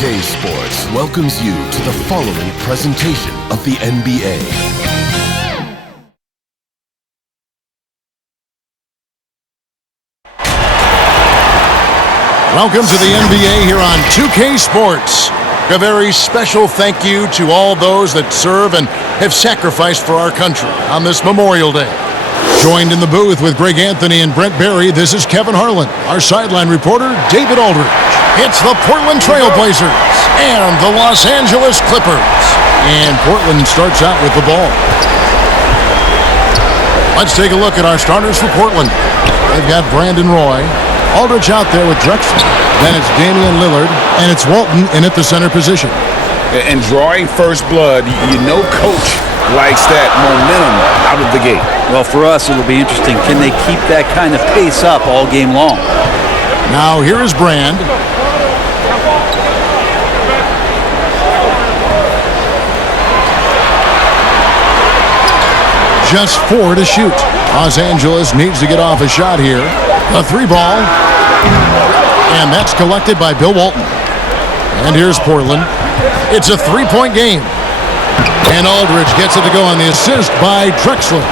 2K Sports welcomes you to the following presentation of the NBA. Welcome to the NBA here on 2K Sports. A very special thank you to all those that serve and have sacrificed for our country on this Memorial Day. Joined in the booth with Greg Anthony and Brent Barry, this is Kevin Harlan. Our sideline reporter, David Aldridge. It's the Portland Trail Blazers and the Los Angeles Clippers. And Portland starts out with the ball. Let's take a look at our starters for Portland. They've got Brandon Roy. Aldridge out there with Drexler. Then it's Damian Lillard, and it's Walton in at the center position. And drawing first blood, you know coach likes that momentum out of the gate. Well, for us, it'll be interesting. Can they keep that kind of pace up all game long? Now, here is Brand. Just 4 to shoot. Los Angeles needs to get off a shot here. A 3-ball. And that's collected by Bill Walton. And here's Portland. It's a 3-point game. And Aldridge gets it to go on the assist by Drexler.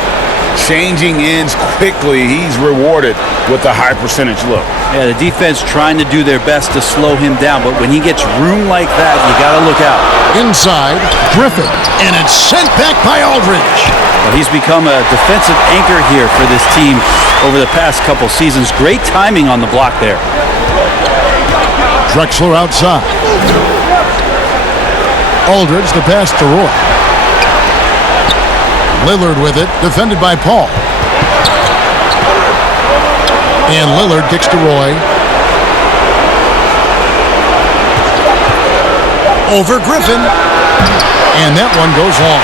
Changing ends quickly. He's rewarded with a high percentage look. Yeah, the defense trying to do their best to slow him down, but when he gets room like that, you got to look out. Inside, Griffin, and it's sent back by Aldridge. Well, he's become a defensive anchor here for this team over the past couple seasons. Great timing on the block there. Drexler outside. Aldridge, the pass to Roy. Lillard with it, defended by Paul. And Lillard kicks to Roy. Over Griffin. And that one goes long.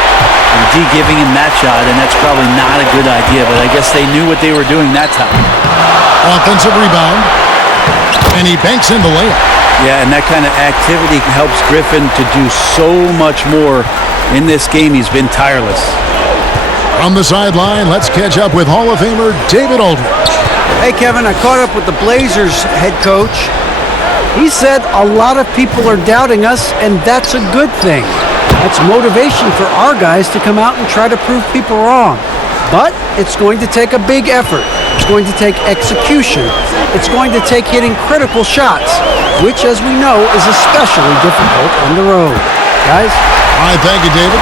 And D giving him that shot, and that's probably not a good idea, but I guess they knew what they were doing that time. Offensive rebound. And he banks in the layup. Yeah, and that kind of activity helps Griffin to do so much more in this game. He's been tireless. From the sideline, let's catch up with Hall of Famer David Aldridge. Hey, Kevin, I caught up with the Blazers head coach. He said a lot of people are doubting us, and that's a good thing. That's motivation for our guys to come out and try to prove people wrong. But it's going to take a big effort. It's going to take execution. It's going to take hitting critical shots, which, as we know, is especially difficult on the road. Guys? All right, thank you, David.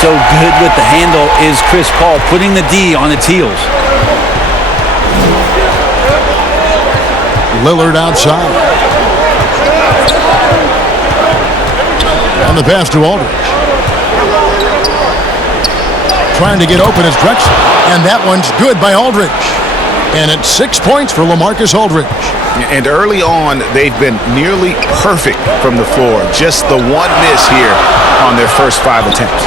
So good with the handle is Chris Paul, putting the D on its heels. Lillard outside. On the pass to Aldridge. Trying to get open is Drexler. And that one's good by Aldridge. And it's 6 points for LaMarcus Aldridge. And early on, they've been nearly perfect from the floor. Just the one miss here on their first 5 attempts.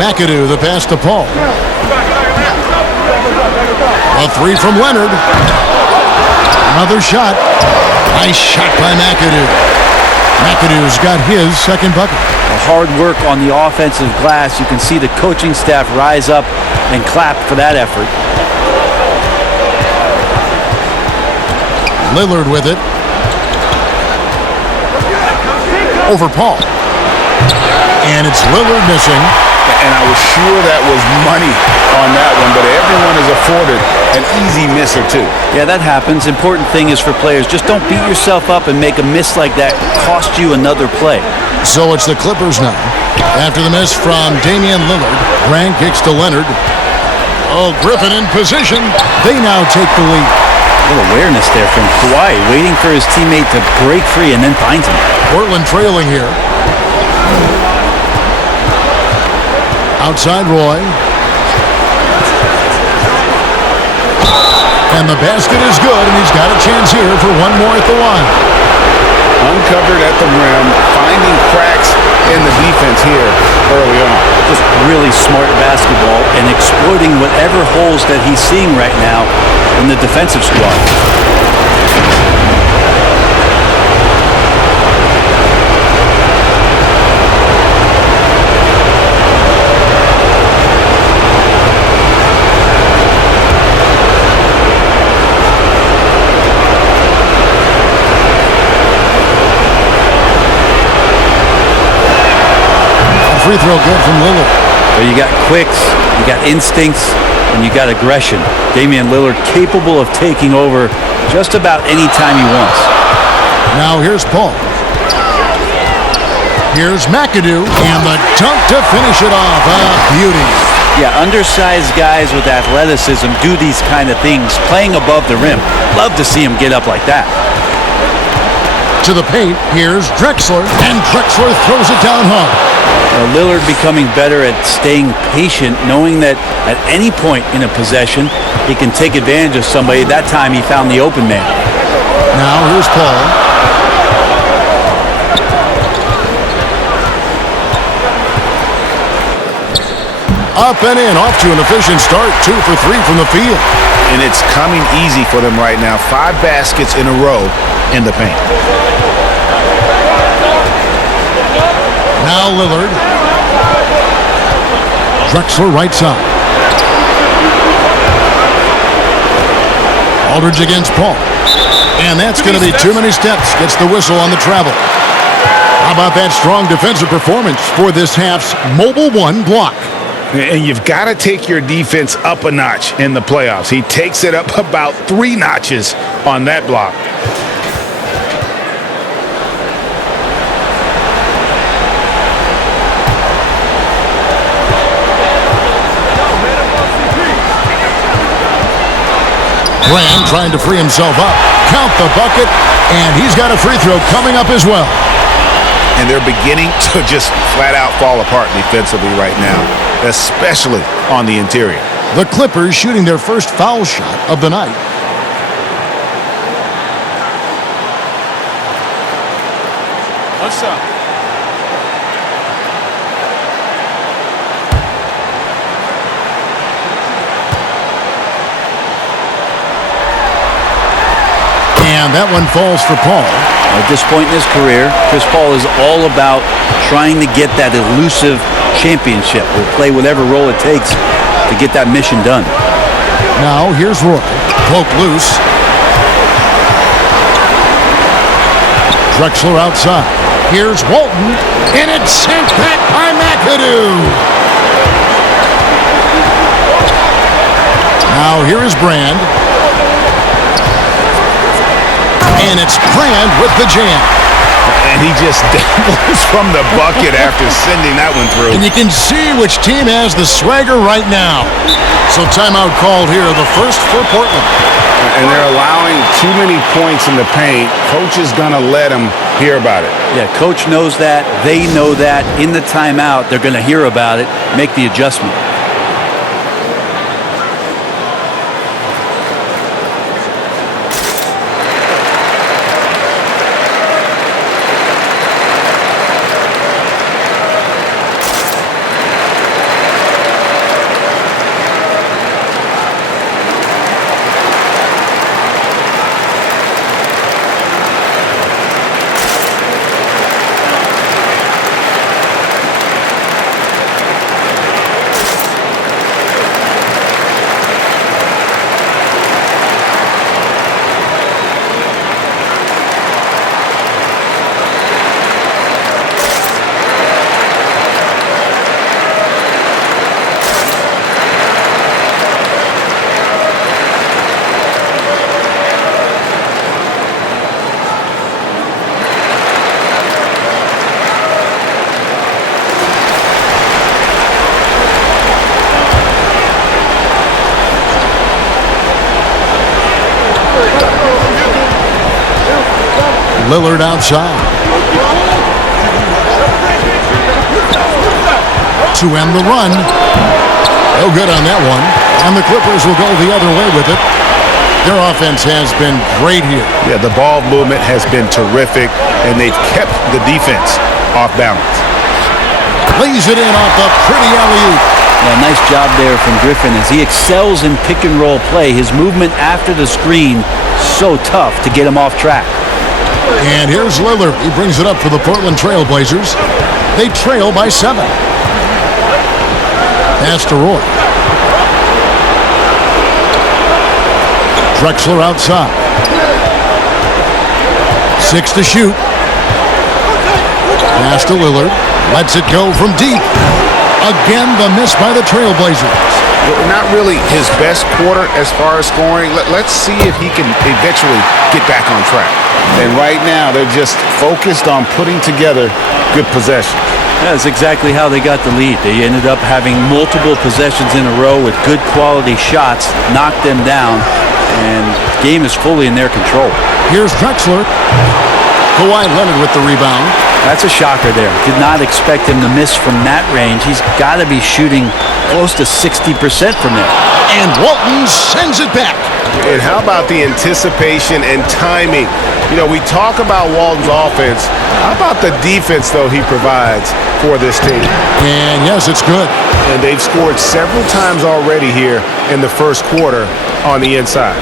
McAdoo, the pass to Paul. A 3 from Leonard. Another shot. Nice shot by McAdoo. McAdoo's got his second bucket. Hard work on the offensive glass. You can see the coaching staff rise up and clap for that effort. Lillard with it. Over Paul. And it's Lillard missing. And I was sure that was money on that one, but everyone is afforded an easy miss or two. Yeah, that happens. Important thing is for players, just don't beat yourself up and make a miss like that cost you another play. So it's the Clippers now. After the miss from Damian Lillard, Grant kicks to Leonard. Oh, Griffin in position. They now take the lead. A little awareness there from Kawhi, waiting for his teammate to break free and then finds him. Portland trailing here. Outside Roy. And the basket is good, and he's got a chance here for one more at the line. Uncovered at the rim, finding cracks in the defense here early on. Just really smart basketball and exploiting whatever holes that he's seeing right now in the defensive squad. free throw good from Lillard. Well, you got quicks, you got instincts, and you got aggression. Damian Lillard capable of taking over just about any time he wants. Now here's Paul. Here's McAdoo, and the dunk to finish it off. Beauty. Yeah, undersized guys with athleticism do these kind of things, playing above the rim. Love to see him get up like that. To the paint, here's Drexler, and Drexler throws it down hard. Lillard becoming better at staying patient, knowing that at any point in a possession, he can take advantage of somebody. That time he found the open man. Now here's Paul. Up and in, off to an efficient start. 2 for 3 from the field. And it's coming easy for them right now. 5 baskets in a row in the paint. Now Lillard. Drexler right side. Aldridge against Paul. And that's going to be too many steps. Gets the whistle on the travel. How about that strong defensive performance for this half's Mobile One block? And you've got to take your defense up a notch in the playoffs. He takes it up about 3 notches on that block. Graham trying to free himself up. Count the bucket, and he's got a free throw coming up as well. And they're beginning to just flat out fall apart defensively right now, especially on the interior. The Clippers shooting their first foul shot of the night. What's up? And that one falls for Paul. At this point in his career, Chris Paul is all about trying to get that elusive championship. Will play whatever role it takes to get that mission done. Now here's Roy. Poke loose. Drexler outside. Here's Walton, and it's sent back by McAdoo. Now here is Brand. And it's Brand with the jam. And he just dabbles from the bucket after sending that one through. And you can see which team has the swagger right now. So timeout called here, the first for Portland. And they're allowing too many points in the paint. Coach is going to let them hear about it. Yeah, coach knows that. They know that. In the timeout, they're going to hear about it, make the adjustment. Lillard outside. To end the run. No good on that one. And the Clippers will go the other way with it. Their offense has been great here. Yeah, the ball movement has been terrific, and they've kept the defense off balance. Lays it in off the pretty alley-oop. Yeah, nice job there from Griffin as he excels in pick-and-roll play. His movement after the screen, so tough to get him off track. And here's Lillard. He brings it up for the Portland Trail Blazers. They trail by 7. Pass to Roy. Drexler outside. 6 to shoot. Pass to Lillard. Lets it go from deep. Again, the miss by the Trailblazers. Not really his best quarter as far as scoring. Let's see if he can eventually get back on track. And right now, they're just focused on putting together good possessions. That's exactly how they got the lead. They ended up having multiple possessions in a row with good quality shots, knocked them down, and the game is fully in their control. Here's Drexler. Kawhi Leonard with the rebound. That's a shocker there. Did not expect him to miss from that range. He's got to be shooting close to 60% from there. And Walton sends it back. And how about the anticipation and timing? You know, we talk about Walton's offense. How about the defense, though, he provides for this team? And yes, it's good. And they've scored several times already here in the first quarter on the inside.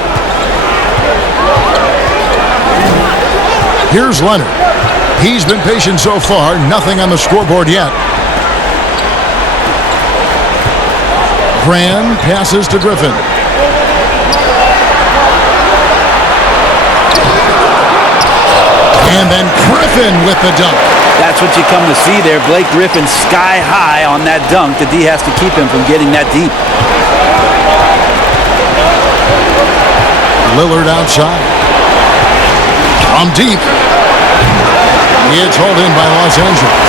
Here's Leonard. He's been patient so far. Nothing on the scoreboard yet. Brand passes to Griffin. And then Griffin with the dunk. That's what you come to see there. Blake Griffin sky high on that dunk. The D has to keep him from getting that deep. Lillard outside. From deep. It's hauled in by Los Angeles.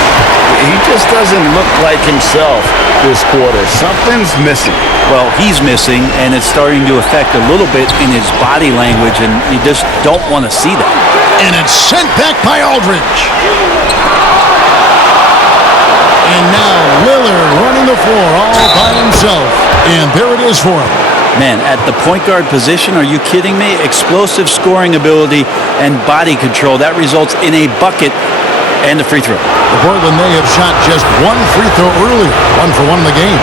He just doesn't look like himself this quarter. Something's missing. Well, he's missing, and it's starting to affect a little bit in his body language, and you just don't want to see that. And it's sent back by Aldridge. And now Lillard running the floor all by himself. And there it is for him. Man, at the point guard position, are you kidding me? Explosive scoring ability and body control. That results in a bucket and a free throw. The Portland, they have shot just one free throw earlier. 1 for 1 in the game.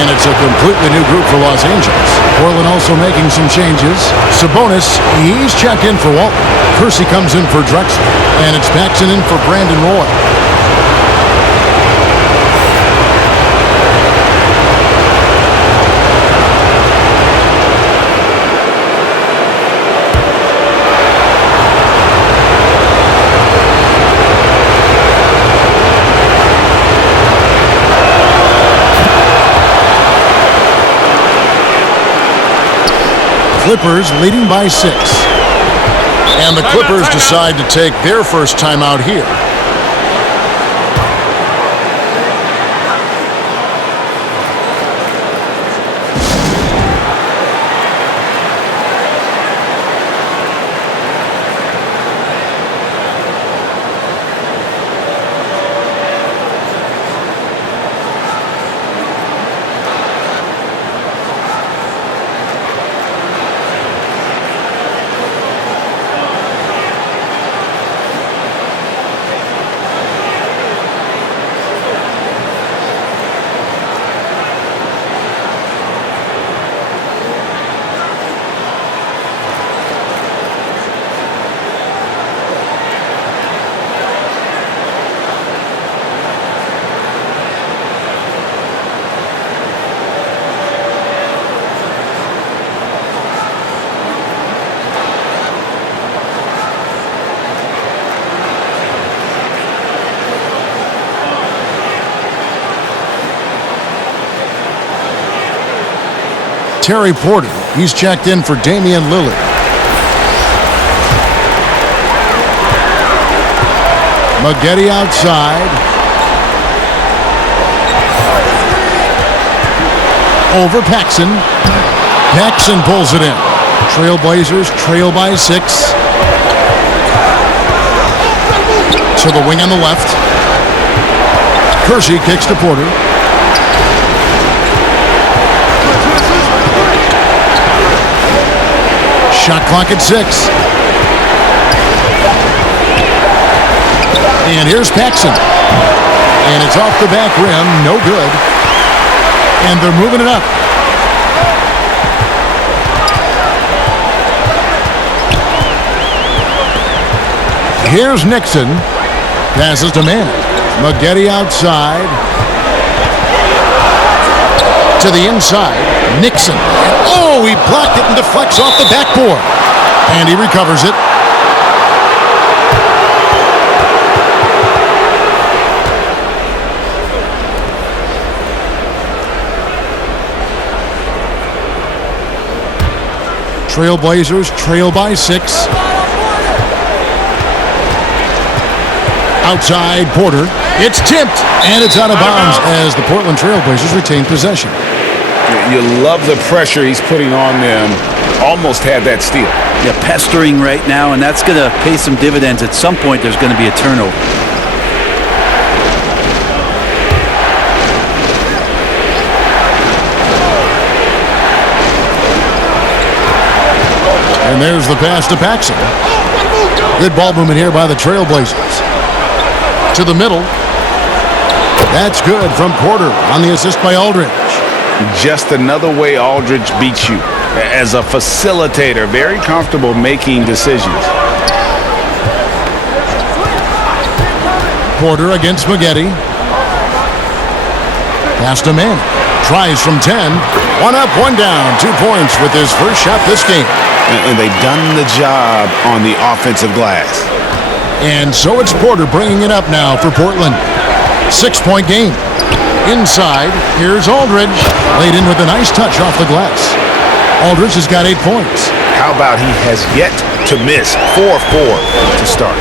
And it's a completely new group for Los Angeles. Portland also making some changes. Sabonis, he's checked in for Walton. Kersey comes in for Drexler. And it's Paxson in for Brandon Roy. Clippers leading by 6. And the Clippers decide to take their first timeout here. Terry Porter, he's checked in for Damian Lillard. Maggette outside. Over Paxson. Paxson pulls it in. Trailblazers trail by 6. To the wing on the left. Kersey kicks to Porter. Shot clock at 6. And here's Paxson. And it's off the back rim. No good. And they're moving it up. Here's Nixon. Passes to Mann. Maggette outside. To the inside. Nixon. Oh, he blocked it and deflects off the backboard. And he recovers it. Trailblazers trail by 6. Outside Porter. It's tipped, and it's out of bounds as the Portland Trailblazers retain possession. You love the pressure he's putting on them. Almost had that steal. Yeah, pestering right now, and that's going to pay some dividends. At some point, there's going to be a turnover. And there's the pass to Paxson. Good ball movement here by the Trailblazers. To the middle. That's good from Porter on the assist by Aldridge. Just another way Aldridge beats you. As a facilitator, very comfortable making decisions. Porter against Maggette. Pass to Mann. Tries from 10. One up, one down. 2 points with his first shot this game. And they've done the job on the offensive glass. And so it's Porter bringing it up now for Portland. 6-point game. Inside, here's Aldridge. Laid in with a nice touch off the glass. Aldridge has got 8 points. How about he has yet to miss 4-4 to start.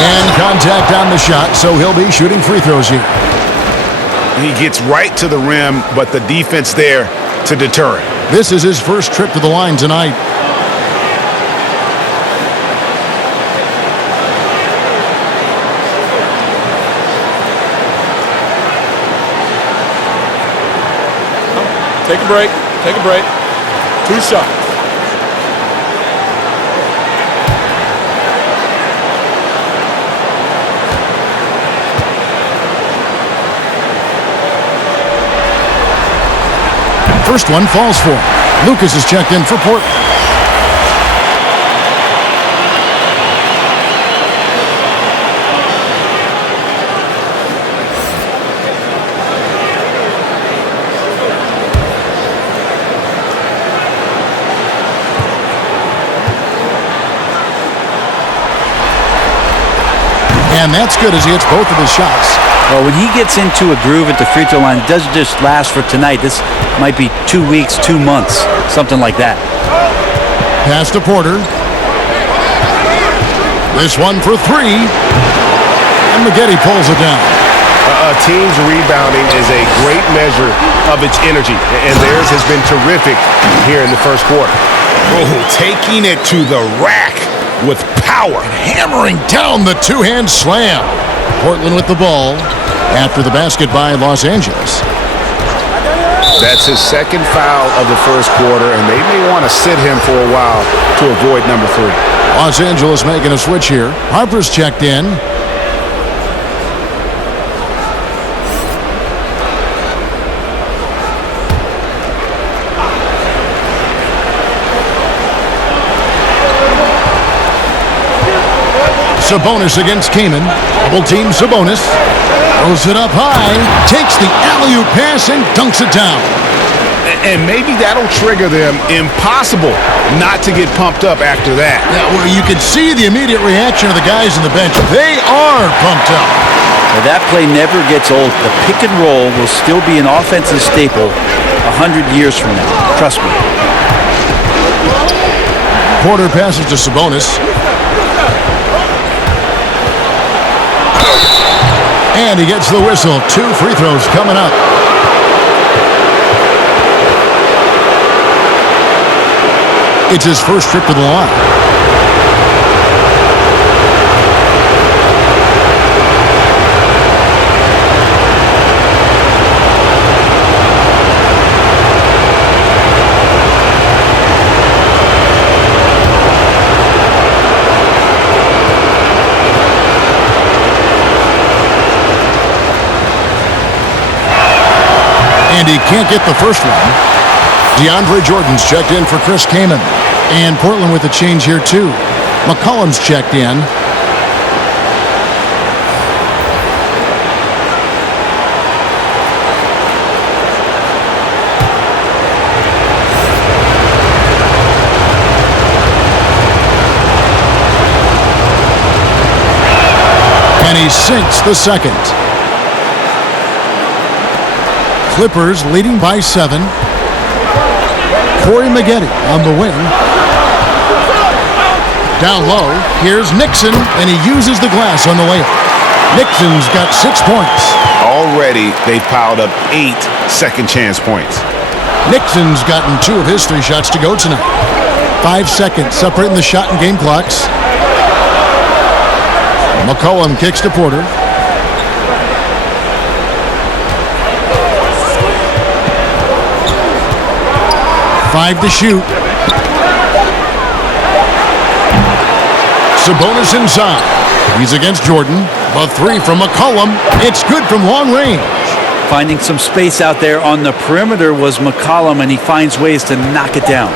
And contact on the shot, so he'll be shooting free throws here. He gets right to the rim, but the defense there to deter him. This is his first trip to the line tonight. Take a break. Take a break. 2 shots. First one falls for him. Lucas is checked in for Portland. And that's good as he hits both of his shots. Well, when he gets into a groove at the free throw line, it doesn't just last for tonight. This might be 2 weeks, 2 months, something like that. Pass to Porter. This one for 3. And Maggette pulls it down. A team's rebounding is a great measure of its energy, and theirs has been terrific here in the first quarter. Oh, taking it to the rack with power. Hammering down the two-hand slam. Portland with the ball after the basket by Los Angeles. That's his second foul of the first quarter, and they may want to sit him for a while to avoid number 3. Los Angeles making a switch here. Harper's checked in. Sabonis against Kaman. Double team Sabonis. Throws it up high. Takes the alley-oop pass and dunks it down. And maybe that'll trigger them. Impossible not to get pumped up after that. Yeah, well, you can see the immediate reaction of the guys on the bench. They are pumped up. Well, that play never gets old. The pick and roll will still be an offensive staple 100 years from now. Trust me. Porter passes to Sabonis. And he gets the whistle. 2 free throws coming up. It's his first trip to the line. And he can't get the first one. DeAndre Jordan's checked in for Chris Kaman. And Portland with a change here, too. McCollum's checked in. And he sinks the second. Clippers leading by 7. Corey Maggette on the wing. Down low, here's Nixon, and he uses the glass on the layup. Nixon's got 6 points. Already, they've piled up 8 second chance points. Nixon's gotten 2 of his 3 shots to go tonight. 5 seconds separating the shot and game clocks. McCollum kicks to Porter. Five to shoot. Sabonis inside. He's against Jordan. A 3 from McCollum. It's good from long range. Finding some space out there on the perimeter was McCollum, and he finds ways to knock it down.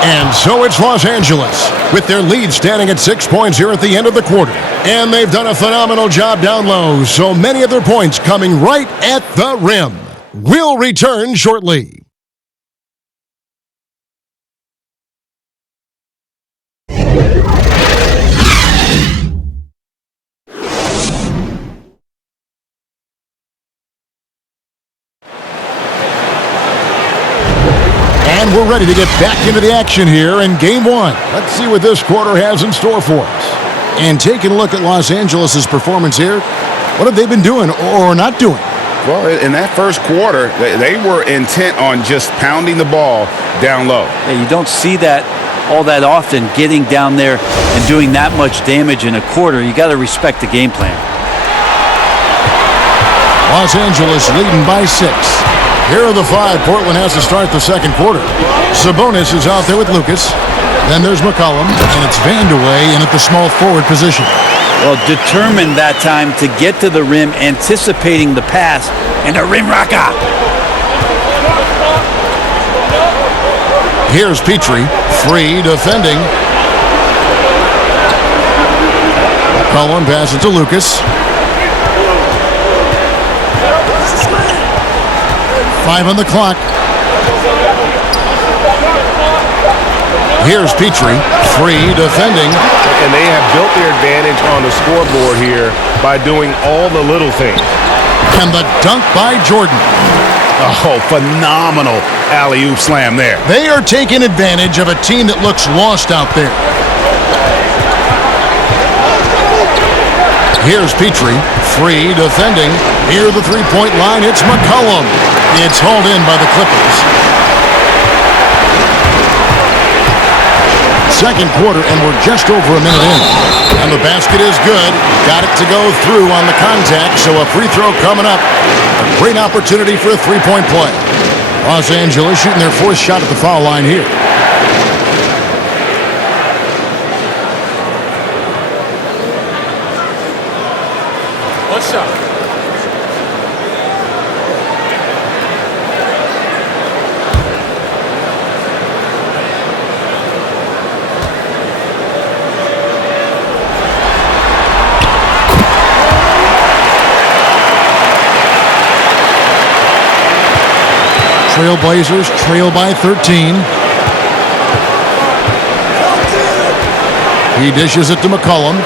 And so it's Los Angeles, with their lead standing at 6 points here at the end of the quarter. And they've done a phenomenal job down low, so many of their points coming right at the rim. We'll return shortly. And we're ready to get back into the action here in Game 1. Let's see what this quarter has in store for us. And taking a look at Los Angeles' performance here, what have they been doing or not doing? Well, in that first quarter, they were intent on just pounding the ball down low. Yeah, you don't see that all that often, getting down there and doing that much damage in a quarter. You got to respect the game plan. Los Angeles leading by 6. Here are the 5 Portland has to start the second quarter. Sabonis is out there with Lucas. Then there's McCollum, and it's Vandeweghe in at the small forward position. Well, determined that time to get to the rim, anticipating the pass, and a rim rocker. Here's Petrie, free defending. McCollum passes to Lucas. 5 on the clock. Here's Petrie, free defending. And they have built their advantage on the scoreboard here by doing all the little things. And the dunk by Jordan. Oh, phenomenal alley-oop slam there. They are taking advantage of a team that looks lost out there. Here's Petrie, free defending. Near the three-point line, it's McCollum. It's hauled in by the Clippers. Second quarter, and we're just over a minute in. And the basket is good. Got it to go through on the contact, so a free throw coming up. A great opportunity for a three-point play. Los Angeles shooting their 4th shot at the foul line here. What's up? Trailblazers trail by 13. He dishes it to McCollum.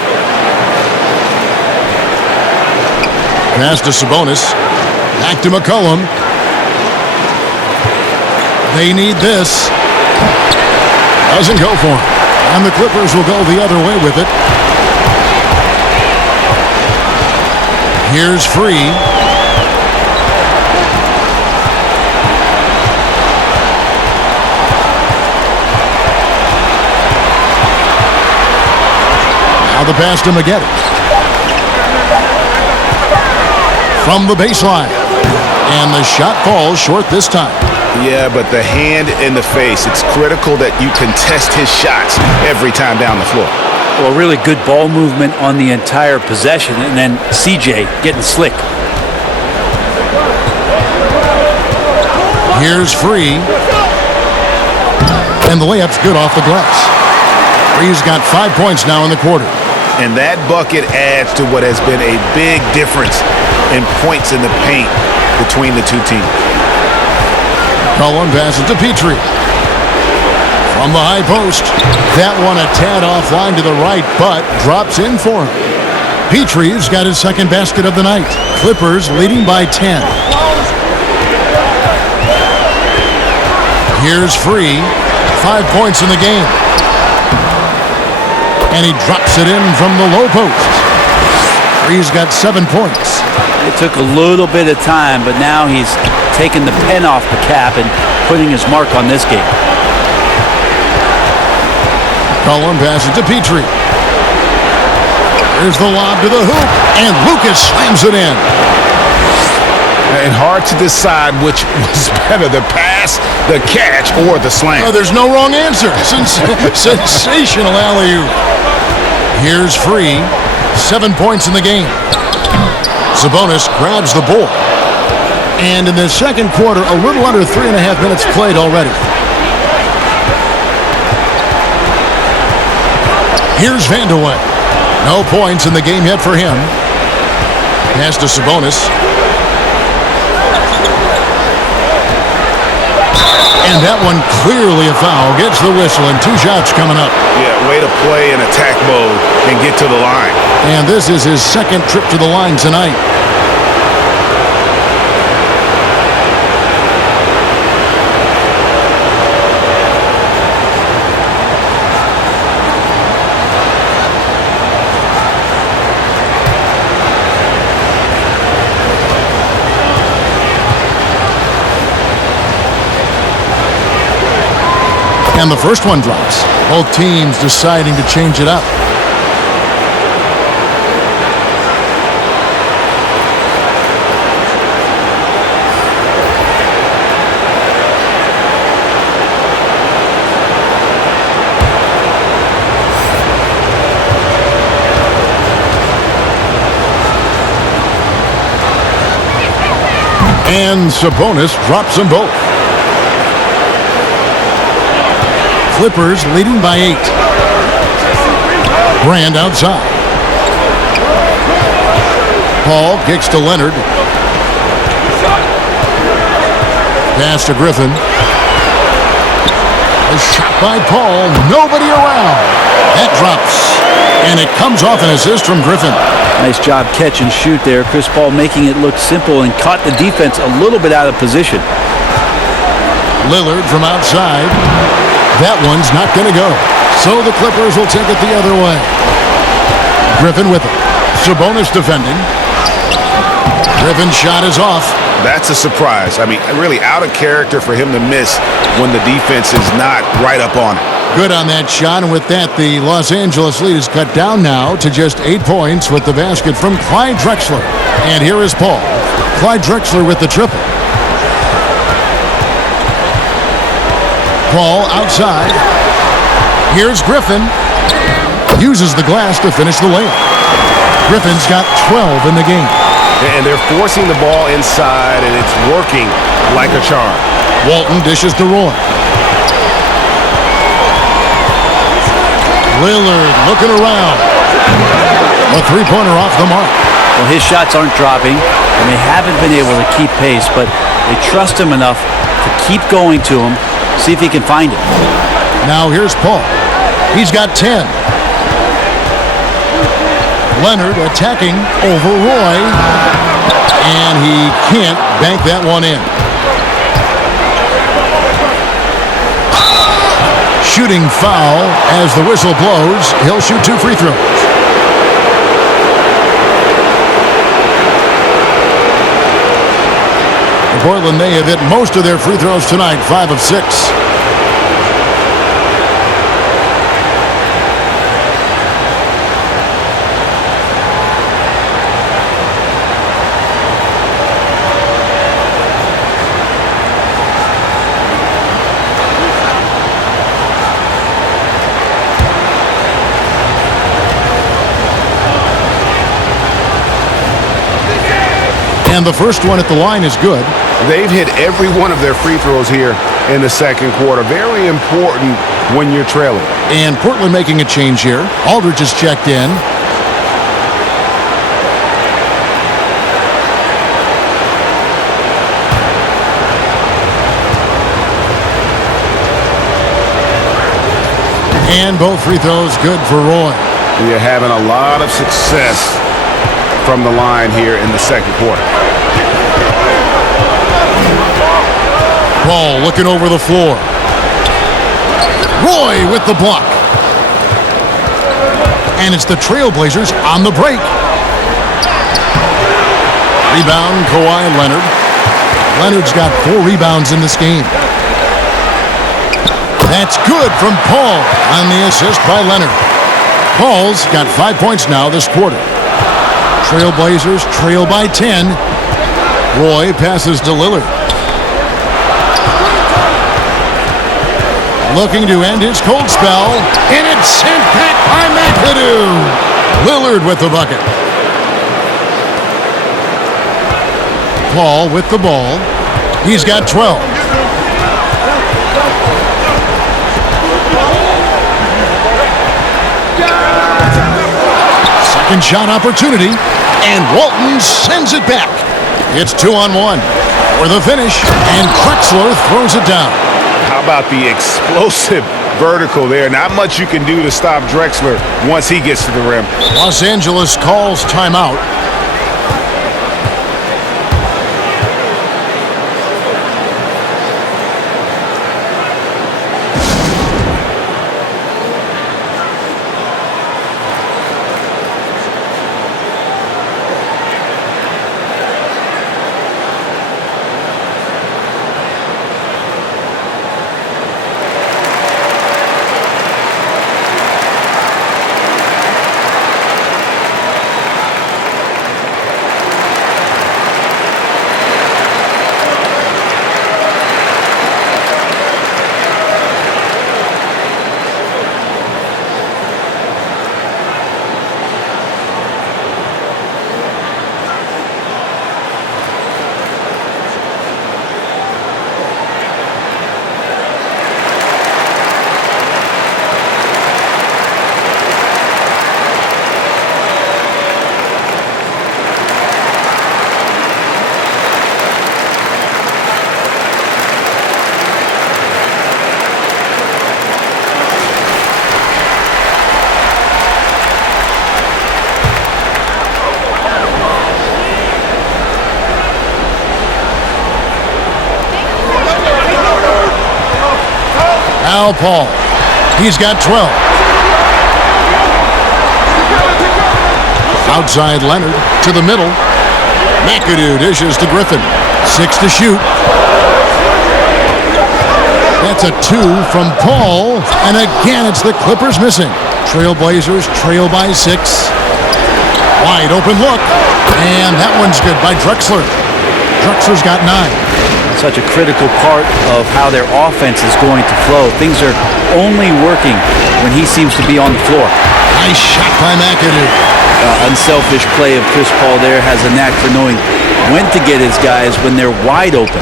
Pass to Sabonis. Back to McCollum. They need this. Doesn't go for him. And the Clippers will go the other way with it. Here's Free. Now the pass to Maggette. From the baseline. And the shot falls short this time. Yeah, but the hand in the face, it's critical that you contest his shots every time down the floor. Well, really good ball movement on the entire possession, and then CJ getting slick. Here's Free. And the layup's good off the glass. Free's got 5 points now in the quarter. And that bucket adds to what has been a big difference in points in the paint between the two teams. Cullen passes to Petrie. From the high post. That one a tad offline to the right, but drops in for him. Petrie's got his second basket of the night. Clippers leading by 10. Here's Free. 5 points in the game. And he drops it in from the low post. Free's got 7 points. It took a little bit of time, but now he's taking the pen off the cap and putting his mark on this game. Cullen passes to Petrie. Here's the lob to the hoop, and Lucas slams it in. And hard to decide which was better, the pass, the catch, or the slam. Oh, there's no wrong answer. Sensational alley-oop. Here's Free. 7 points in the game. Sabonis grabs the board. And in the second quarter, a little under 3.5 minutes played already. Here's Vandeweghe. No points in the game yet for him. Pass to Sabonis. And that one clearly a foul. Gets the whistle and 2 shots coming up. Yeah, way to play in attack mode and get to the line. And this is his second trip to the line tonight. And the first one drops. Both teams deciding to change it up. And Sabonis drops them both. Clippers leading by 8. Brand outside. Paul kicks to Leonard. Pass to Griffin. A shot by Paul. Nobody around. That drops. And it comes off an assist from Griffin. Nice job catch and shoot there. Chris Paul making it look simple and caught the defense a little bit out of position. Lillard from outside. That one's not going to go. So the Clippers will take it the other way. Griffin with it. Sabonis defending. Griffin's shot is off. That's a surprise. I mean, really out of character for him to miss when the defense is not right up on it. Good on that shot, and with that, the Los Angeles lead is cut down now to just 8 points with the basket from Clyde Drexler. And here is Paul. Clyde Drexler with the triple. Paul outside. Here's Griffin. Uses the glass to finish the layup. Griffin's got 12 in the game. And they're forcing the ball inside, and it's working like a charm. Walton dishes to Roy. Lillard looking around. A three-pointer off the mark. Well, his shots aren't dropping, and they haven't been able to keep pace, but they trust him enough to keep going to him, see if he can find it. Now here's Paul. He's got 10. Leonard attacking over Roy, and he can't bank that one in. Shooting foul as the whistle blows. He'll shoot 2 free throws. Portland, they have hit most of their free throws tonight, 5 of 6. And the first one at the line is good. They've hit every one of their free throws here in the second quarter. Very important when you're trailing. And Portland making a change here. Aldridge is checked in. And both free throws good for Roy. You're having a lot of success from the line here in the second quarter. Paul looking over the floor. Roy with the block. And it's the Trailblazers on the break. Rebound, Kawhi Leonard. Leonard's got 4 rebounds in this game. That's good from Paul on the assist by Leonard. Paul's got 5 points now this quarter. Trailblazers trail by 10. Roy passes to Lillard. Looking to end his cold spell. And it's sent back by McAdoo. Lillard with the bucket. Paul with the ball. He's got 12. Second shot opportunity. And Walton sends it back. It's 2-on-1 for the finish. And Drexler throws it down. How about the explosive vertical there? Not much you can do to stop Drexler once he gets to the rim. Los Angeles calls timeout. Now Paul. He's got 12. Outside Leonard to the middle. McAdoo dishes to Griffin. 6 to shoot. That's a 2 from Paul. And again, it's the Clippers missing. Trailblazers trail by 6. Wide open look. And that one's good by Drexler. Drexler's got 9. Such a critical part of how their offense is going to flow. Things are only working when he seems to be on the floor. Nice shot by McAdoo. Unselfish play of Chris Paul there. Has a knack for knowing when to get his guys when they're wide open.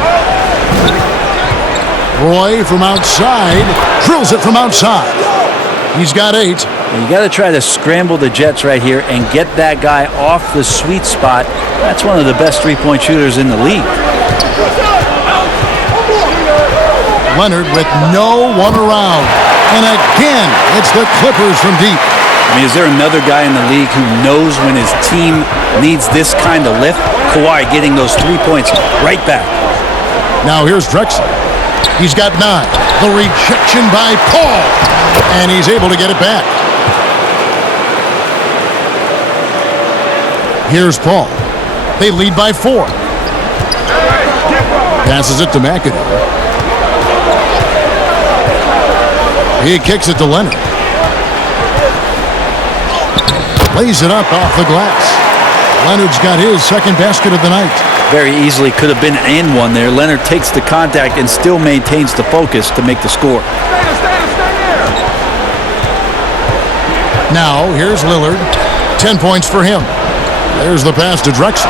Roy from outside. Drills it from outside. He's got 8. You got to try to scramble the Jets right here and get that guy off the sweet spot. That's one of the best three-point shooters in the league. Leonard with no one around. And again, it's the Clippers from deep. I mean, is there another guy in the league who knows when his team needs this kind of lift? Kawhi getting those 3 points right back. Now here's Drexler. He's got 9. The rejection by Paul. And he's able to get it back. Here's Paul. They lead by 4. Passes it to McAdoo. He kicks it to Leonard. Lays it up off the glass. Leonard's got his second basket of the night. Very easily could have been an and one there. Leonard takes the contact and still maintains the focus to make the score. Now, here's Lillard. 10 points for him. There's the pass to Drexler.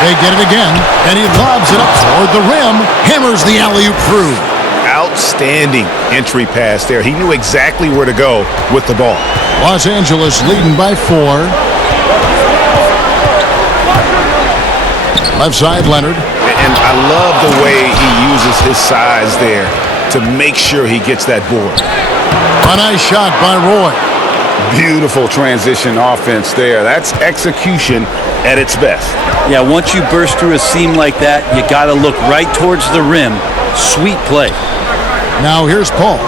They get it again, and he lobs it up toward the rim. Hammers the alley-oop through. Outstanding entry pass there. He knew exactly where to go with the ball. Los Angeles leading by 4. Left side, Leonard. And I love the way he uses his size there to make sure he gets that board. A nice shot by Roy. Beautiful transition offense there. That's execution at its best. Yeah, once you burst through a seam like that, you got to look right towards the rim. Sweet play. Now here's Paul.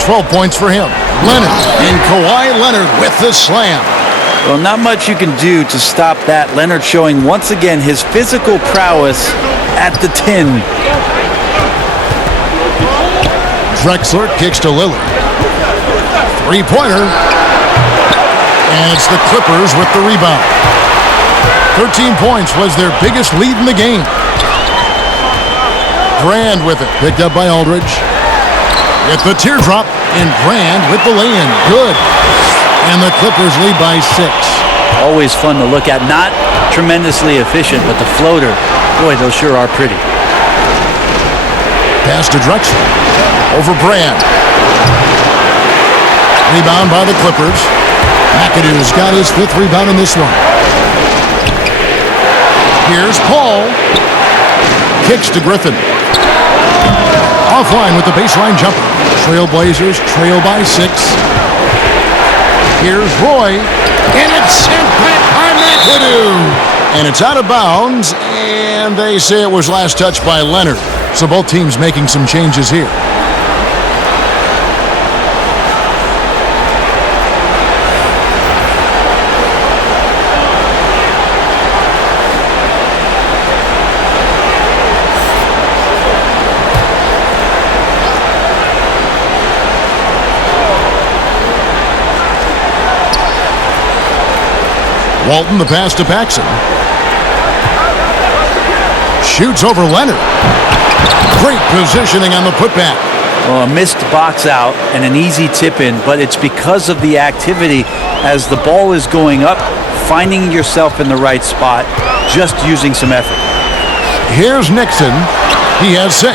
12 points for him. Leonard, and Kawhi Leonard with the slam. Well, not much you can do to stop that. Leonard showing once again his physical prowess at the 10. Drexler kicks to Lillard. Three-pointer. And it's the Clippers with the rebound. 13 points was their biggest lead in the game. Brand with it. Picked up by Aldridge. Get the teardrop. And Brand with the lay-in. Good. And the Clippers lead by 6. Always fun to look at. Not tremendously efficient, but the floater, boy, those sure are pretty. Pass to Drexler. Over Brand. Rebound by the Clippers. McAdoo's got his 5th rebound in this one. Here's Paul. Kicks to Griffin. Offline with the baseline jumper. Trailblazers trail by 6. Here's Roy. And it's sent back by McAdoo. And it's out of bounds. And they say it was last touched by Leonard. So both teams making some changes here. Walton the pass to Paxson. Shoots over Leonard. Great positioning on the putback. Well, a missed box out and an easy tip in, but it's because of the activity as the ball is going up, finding yourself in the right spot, just using some effort. Here's Nixon. He has 6.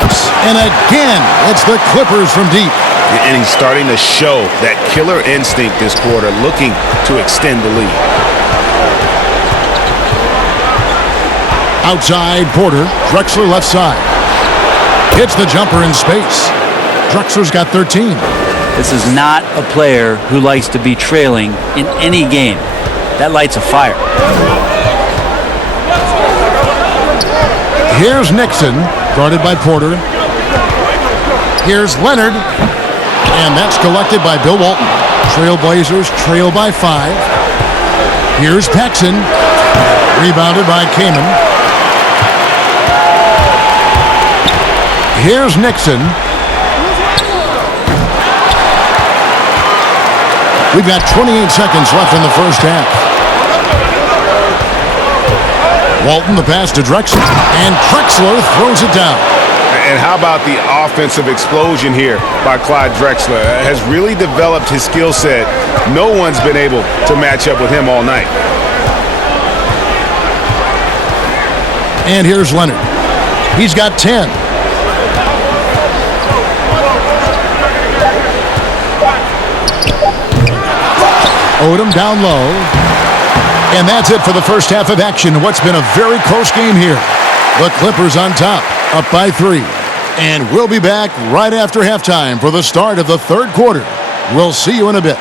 And again, it's the Clippers from deep. And he's starting to show that killer instinct this quarter, looking to extend the lead. Outside Porter. Drexler left side. Hits the jumper in space. Drexler's got 13. This is not a player who likes to be trailing in any game. That lights a fire. Here's Nixon, guarded by Porter. Here's Leonard. And that's collected by Bill Walton. Trailblazers trail by 5. Here's Paxson. Rebounded by Kaman. Here's Nixon. We've got 28 seconds left in the first half. Walton the pass to Drexler. And Drexler throws it down. And how about the offensive explosion here by Clyde Drexler? Has really developed his skill set. No one's been able to match up with him all night. And here's Leonard. He's got 10. Odom down low. And that's it for the first half of action. What's been a very close game here. The Clippers on top, up by 3. And we'll be back right after halftime for the start of the third quarter. We'll see you in a bit.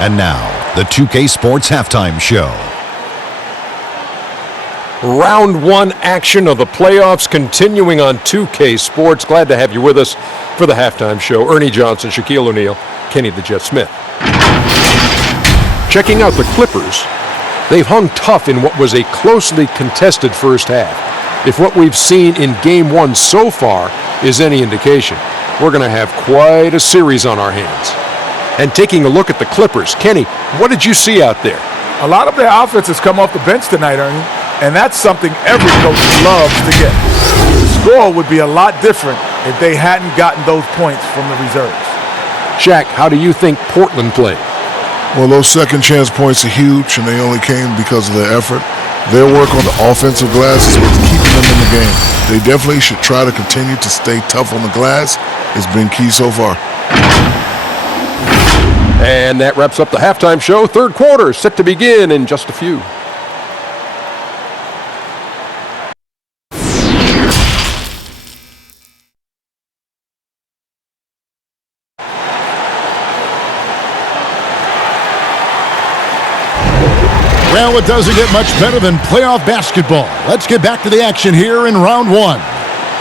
And now, the 2K Sports Halftime Show. Round 1 action of the playoffs continuing on 2K Sports. Glad to have you with us for the halftime show. Ernie Johnson, Shaquille O'Neal, Kenny the Jet Smith. Checking out the Clippers, they've hung tough in what was a closely contested first half. If what we've seen in Game 1 so far is any indication, we're going to have quite a series on our hands. And taking a look at the Clippers, Kenny, what did you see out there? A lot of their offense has come off the bench tonight, Ernie, and that's something every coach loves to get. The score would be a lot different if they hadn't gotten those points from the reserves. Shaq, how do you think Portland played? Well, those second chance points are huge, and they only came because of their effort. Their work on the offensive glass is what's keeping them in the game. They definitely should try to continue to stay tough on the glass. It's been key so far. And that wraps up the halftime show. Third quarter set to begin in just a few. Well, it doesn't get much better than playoff basketball. Let's get back to the action here in round one.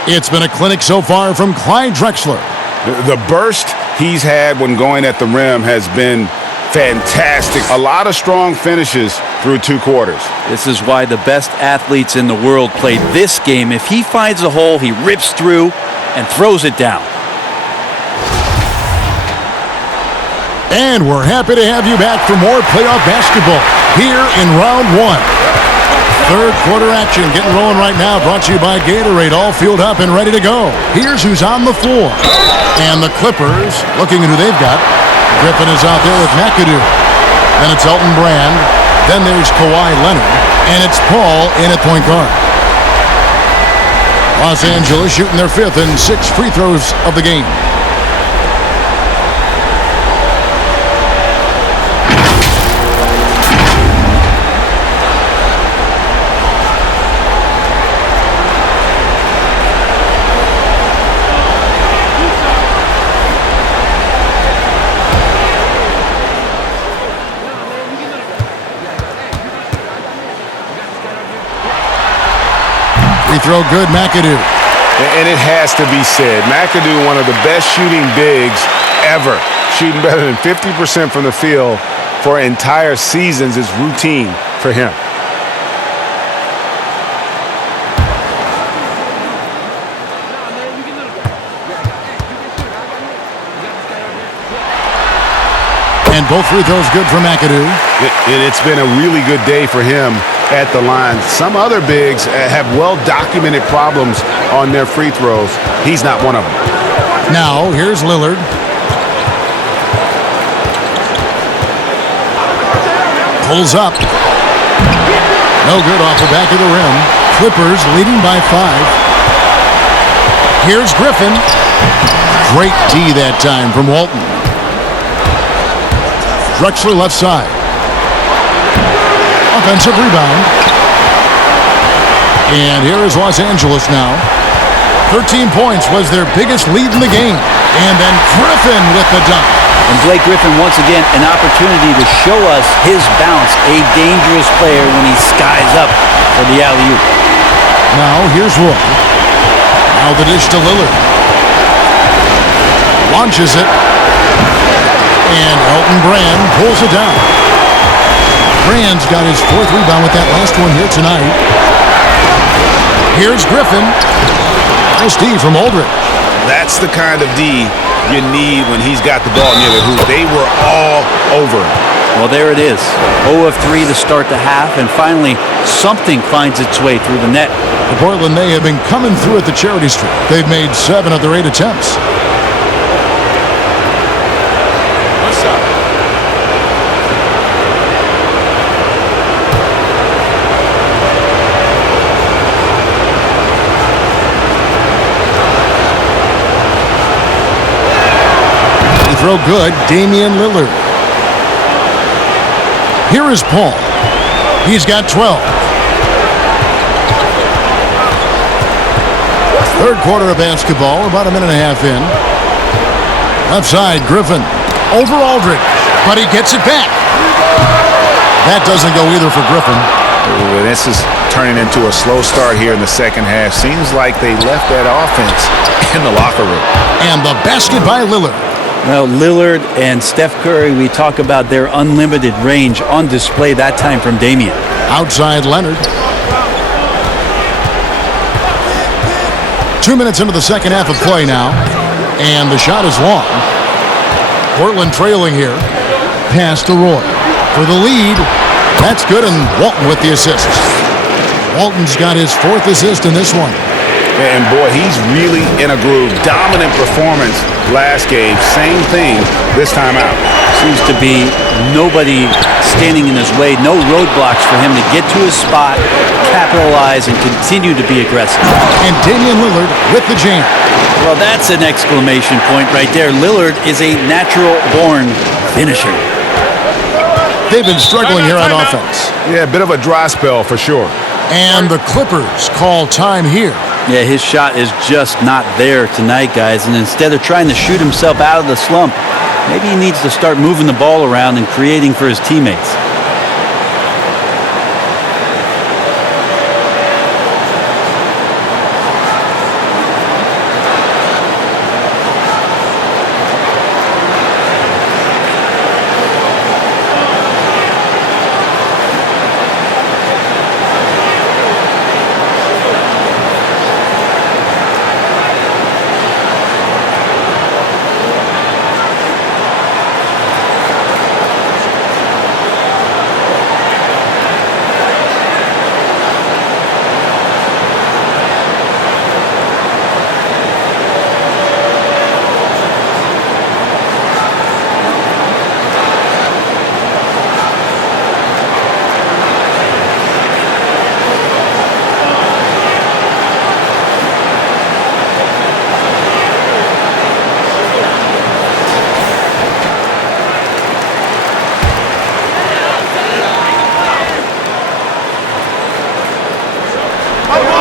It's been a clinic so far from Clyde Drexler. The burst he's had when going at the rim has been fantastic. A lot of strong finishes through 2 quarters. This is why the best athletes in the world play this game. If he finds a hole, he rips through and throws it down. And we're happy to have you back for more playoff basketball here in round one. Third quarter action getting rolling right now, brought to you by Gatorade, all fueled up and ready to go. Here's who's on the floor. And the Clippers, looking at who they've got. Griffin is out there with McAdoo. Then it's Elton Brand. Then there's Kawhi Leonard. And it's Paul in at point guard. Los Angeles shooting their 5th and 6th free throws of the game. Free throw good, McAdoo. And it has to be said, McAdoo, one of the best shooting bigs ever. Shooting better than 50% from the field for entire seasons is routine for him. And both free throws good for McAdoo. And it's been a really good day for him at the line. Some other bigs have well-documented problems on their free throws. He's not one of them. Now, here's Lillard. Pulls up. No good off the back of the rim. Clippers leading by 5. Here's Griffin. Great D that time from Walton. Drexler left side. Offensive rebound. And here is Los Angeles now. 13 points was their biggest lead in the game. And then Griffin with the dunk. And Blake Griffin, once again, an opportunity to show us his bounce. A dangerous player when he skies up for the alley-oop. Now, here's Roy. Now the dish to Lillard. Launches it. And Elton Brand pulls it down. Brand's got his 4th rebound with that last one here tonight. Here's Griffin. Nice D from Aldridge. That's the kind of D you need when he's got the ball near the hoop. They were all over him. Well, there it is. 0 of 3 to start the half, and finally something finds its way through the net. The Portland, they have been coming through at the charity stripe. They've made 7 of their 8 attempts. Throw good, Damian Lillard. Here is Paul. He's got 12. Third quarter of basketball, about a minute and a half in. Left side, Griffin. Over Aldridge, but he gets it back. That doesn't go either for Griffin. Ooh, this is turning into a slow start here in the second half. Seems like they left that offense in the locker room. And the basket by Lillard. Well, Lillard and Steph Curry, we talk about their unlimited range on display that time from Damian. Outside Leonard. 2 minutes into the second half of play now. And the shot is long. Portland trailing here. Pass to Roy. For the lead. That's good, and Walton with the assist. Walton's got his 4th assist in this one. And boy, he's really in a groove. Dominant performance last game. Same thing this time out. Seems to be nobody standing in his way. No roadblocks for him to get to his spot, capitalize, and continue to be aggressive. And Damian Lillard with the jam. Well, that's an exclamation point right there. Lillard is a natural-born finisher. They've been struggling here on offense. Yeah, a bit of a dry spell for sure. And the Clippers call time here. Yeah, his shot is just not there tonight, guys. And instead of trying to shoot himself out of the slump, maybe he needs to start moving the ball around and creating for his teammates.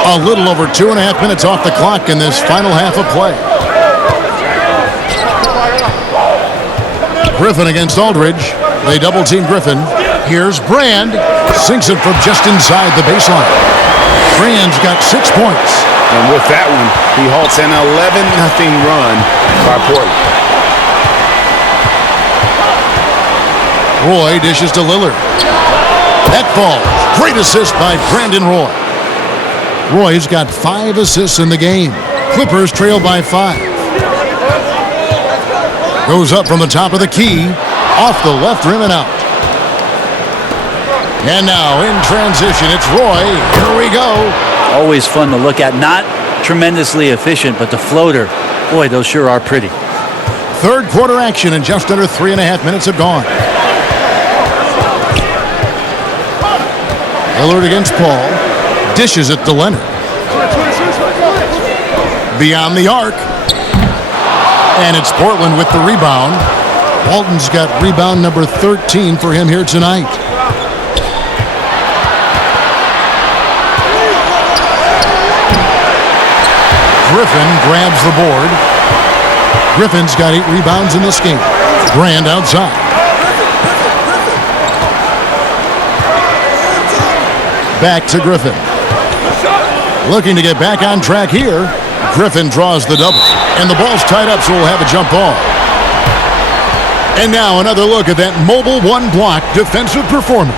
A little over 2.5 minutes off the clock in this final half of play. Griffin against Aldridge. They double-team Griffin. Here's Brand. Sinks it from just inside the baseline. Brand's got 6 points. And with that one, he halts an 11-0 run by Portland. Roy dishes to Lillard. That falls. Great assist by Brandon Roy. Roy's got 5 assists in the game. Clippers trail by 5. Goes up from the top of the key. Off the left rim and out. And now in transition, it's Roy. Here we go. Always fun to look at. Not tremendously efficient, but the floater, boy, those sure are pretty. Third quarter action and just under 3.5 minutes have gone. Lillard against Paul. Dishes it to Leonard. Beyond the arc. And it's Portland with the rebound. Walton's got rebound number 13 for him here tonight. Griffin grabs the board. Griffin's got 8 rebounds in this game. Brand outside. Back to Griffin. Looking to get back on track here. Griffin draws the double. And the ball's tied up, so we'll have a jump ball. And now another look at that mobile one-block defensive performance.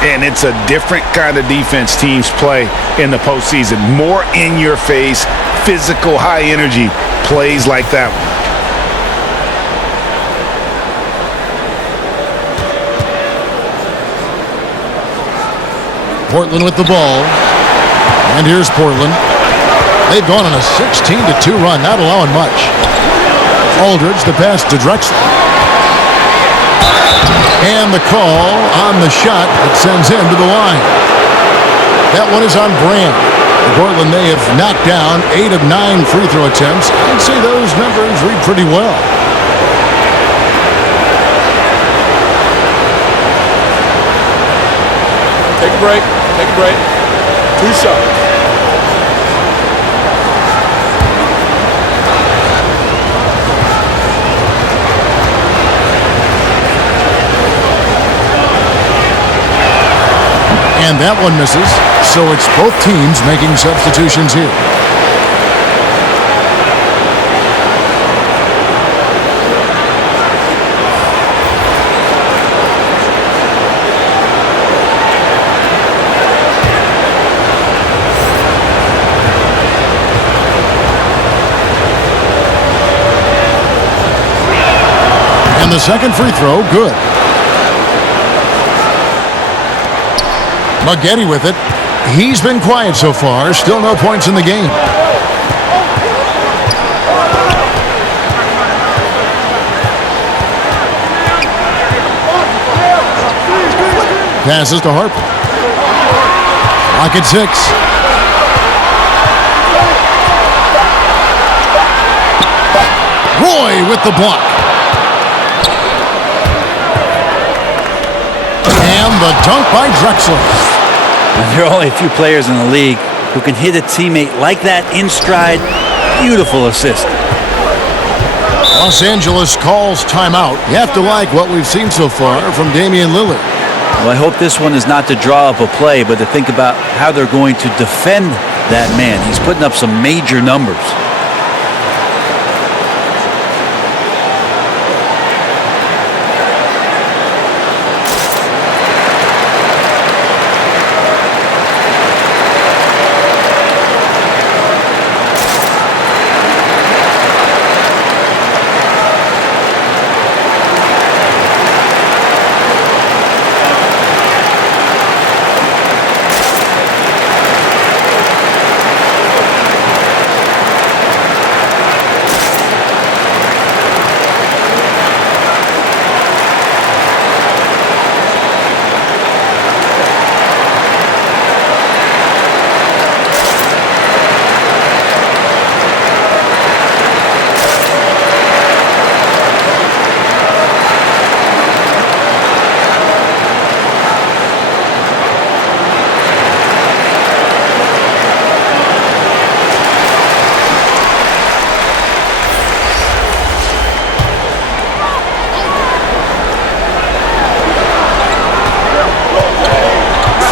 And it's a different kind of defense teams play in the postseason. More in-your-face, physical, high-energy plays like that one. Portland with the ball. And here's Portland. They've gone on a 16-2 run, not allowing much. Aldridge, the pass to Drexler. And the call on the shot that sends him to the line. That one is on Brand. Portland, they have knocked down 8 of 9 free throw attempts. I'd say those numbers read pretty well. Take a break. Take a break. 2 shots. And that one misses, so it's both teams making substitutions here. And the second free throw, good. Maggette with it. He's been quiet so far. Still no points in the game. Passes to Harper. Lock at 6. Roy with the block. And the dunk by Drexler. There are only a few players in the league who can hit a teammate like that in stride. Beautiful assist. Los Angeles calls timeout. You have to like what we've seen so far from Damian Lillard. Well, I hope this one is not to draw up a play, but to think about how they're going to defend that man. He's putting up some major numbers.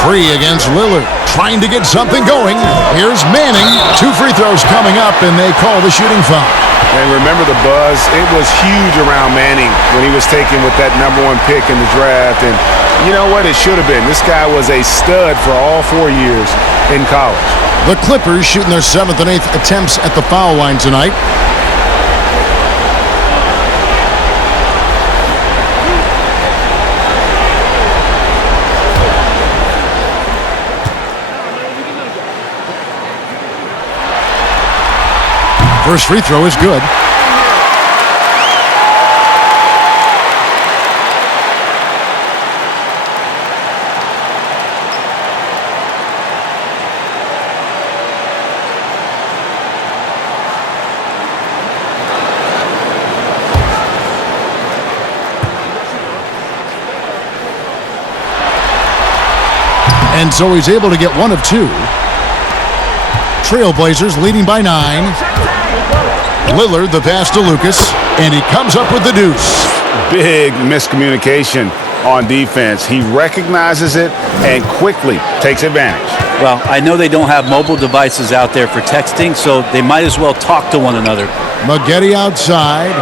Free against Lillard, trying to get something going. Here's Manning. 2 free throws coming up, and they call the shooting foul. And remember the buzz, it was huge around Manning when he was taken with that #1 pick in the draft. And you know what? It should have been. This guy was a stud for all 4 years in college. The Clippers shooting their 7th and 8th attempts at the foul line tonight. First free throw is good. And so he's able to get 1 of 2. Trailblazers leading by 9. Lillard, the pass to Lucas, and he comes up with the deuce. Big miscommunication on defense. He recognizes it and quickly takes advantage. Well, I know they don't have mobile devices out there for texting, so they might as well talk to one another. Maggette outside.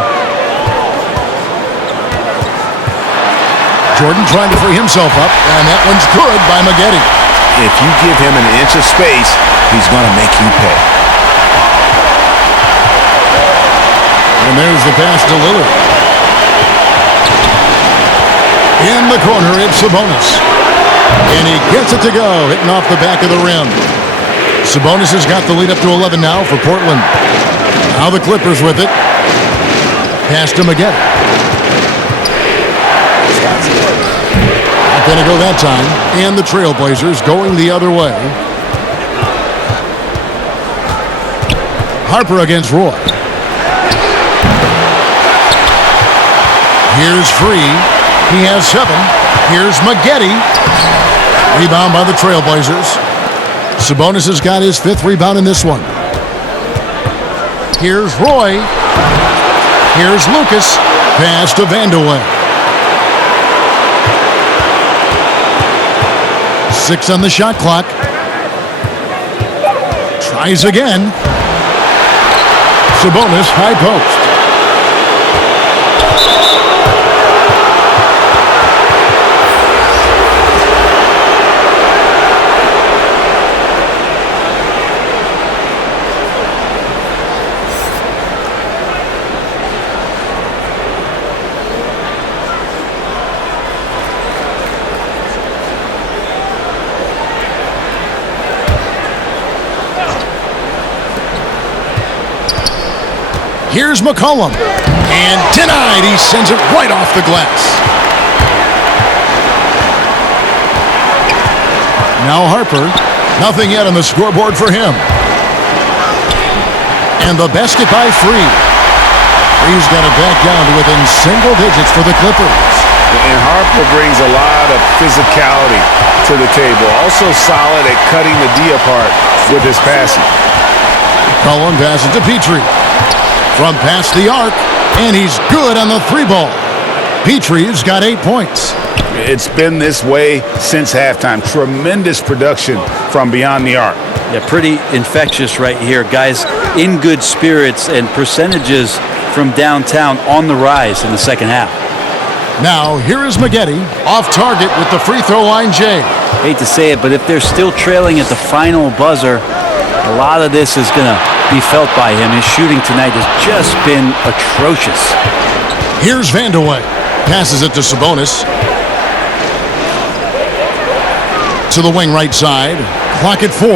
Jordan trying to free himself up, and that one's good by Maggette. If you give him an inch of space, he's going to make you pay. And there's the pass to Lillard. In the corner, it's Sabonis. And he gets it to go, hitting off the back of the rim. Sabonis has got the lead up to 11 now for Portland. Now the Clippers with it. Pass to Maggette. Not going to go that time. And the Trailblazers going the other way. Harper against Roy. Here's Free. He has 7. Here's Maggette. Rebound by the Trailblazers. Sabonis has got his 5th rebound in this one. Here's Roy. Here's Lucas. Pass to Vandeweghe. 6 on the shot clock. Tries again. Sabonis, high post. Here's McCollum. And denied. He sends it right off the glass. Now Harper. Nothing yet on the scoreboard for him. And the basket by Free. Free's got it back down to within single digits for the Clippers. And Harper brings a lot of physicality to the table. Also solid at cutting the D apart with his passing. McCollum passes to Petrie. From past the arc, and he's good on the 3-ball. Petrie's got 8 points. It's been this way since halftime. Tremendous production from beyond the arc. Yeah, pretty infectious right here. Guys in good spirits and percentages from downtown on the rise in the second half. Now, here is Maggette off target with the free throw line, Jay. Hate to say it, but if they're still trailing at the final buzzer, a lot of this is going to be felt by him. His shooting tonight has just been atrocious. Here's Vandeweghe. Passes it to Sabonis. To the wing right side. Clock at 4.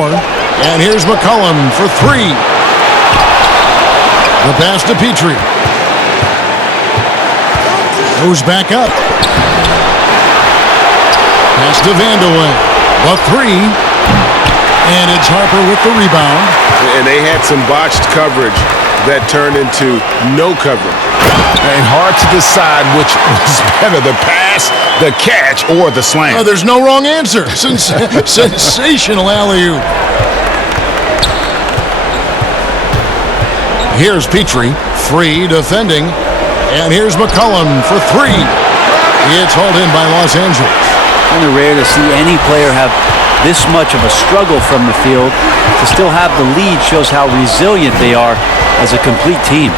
And here's McCollum for 3. The pass to Petrie. Goes back up. Pass to Vandeweghe. The 3. And it's Harper with the rebound. And they had some botched coverage that turned into no coverage. And hard to decide which was better, the pass, the catch, or the slam. Oh, there's no wrong answer. Sensational alley-oop. Here's Petrie, Free defending. And here's McCollum for 3. It's hauled in by Los Angeles. Kind of rare to see any player have this much of a struggle from the field, to still have the lead shows how resilient they are as a complete team.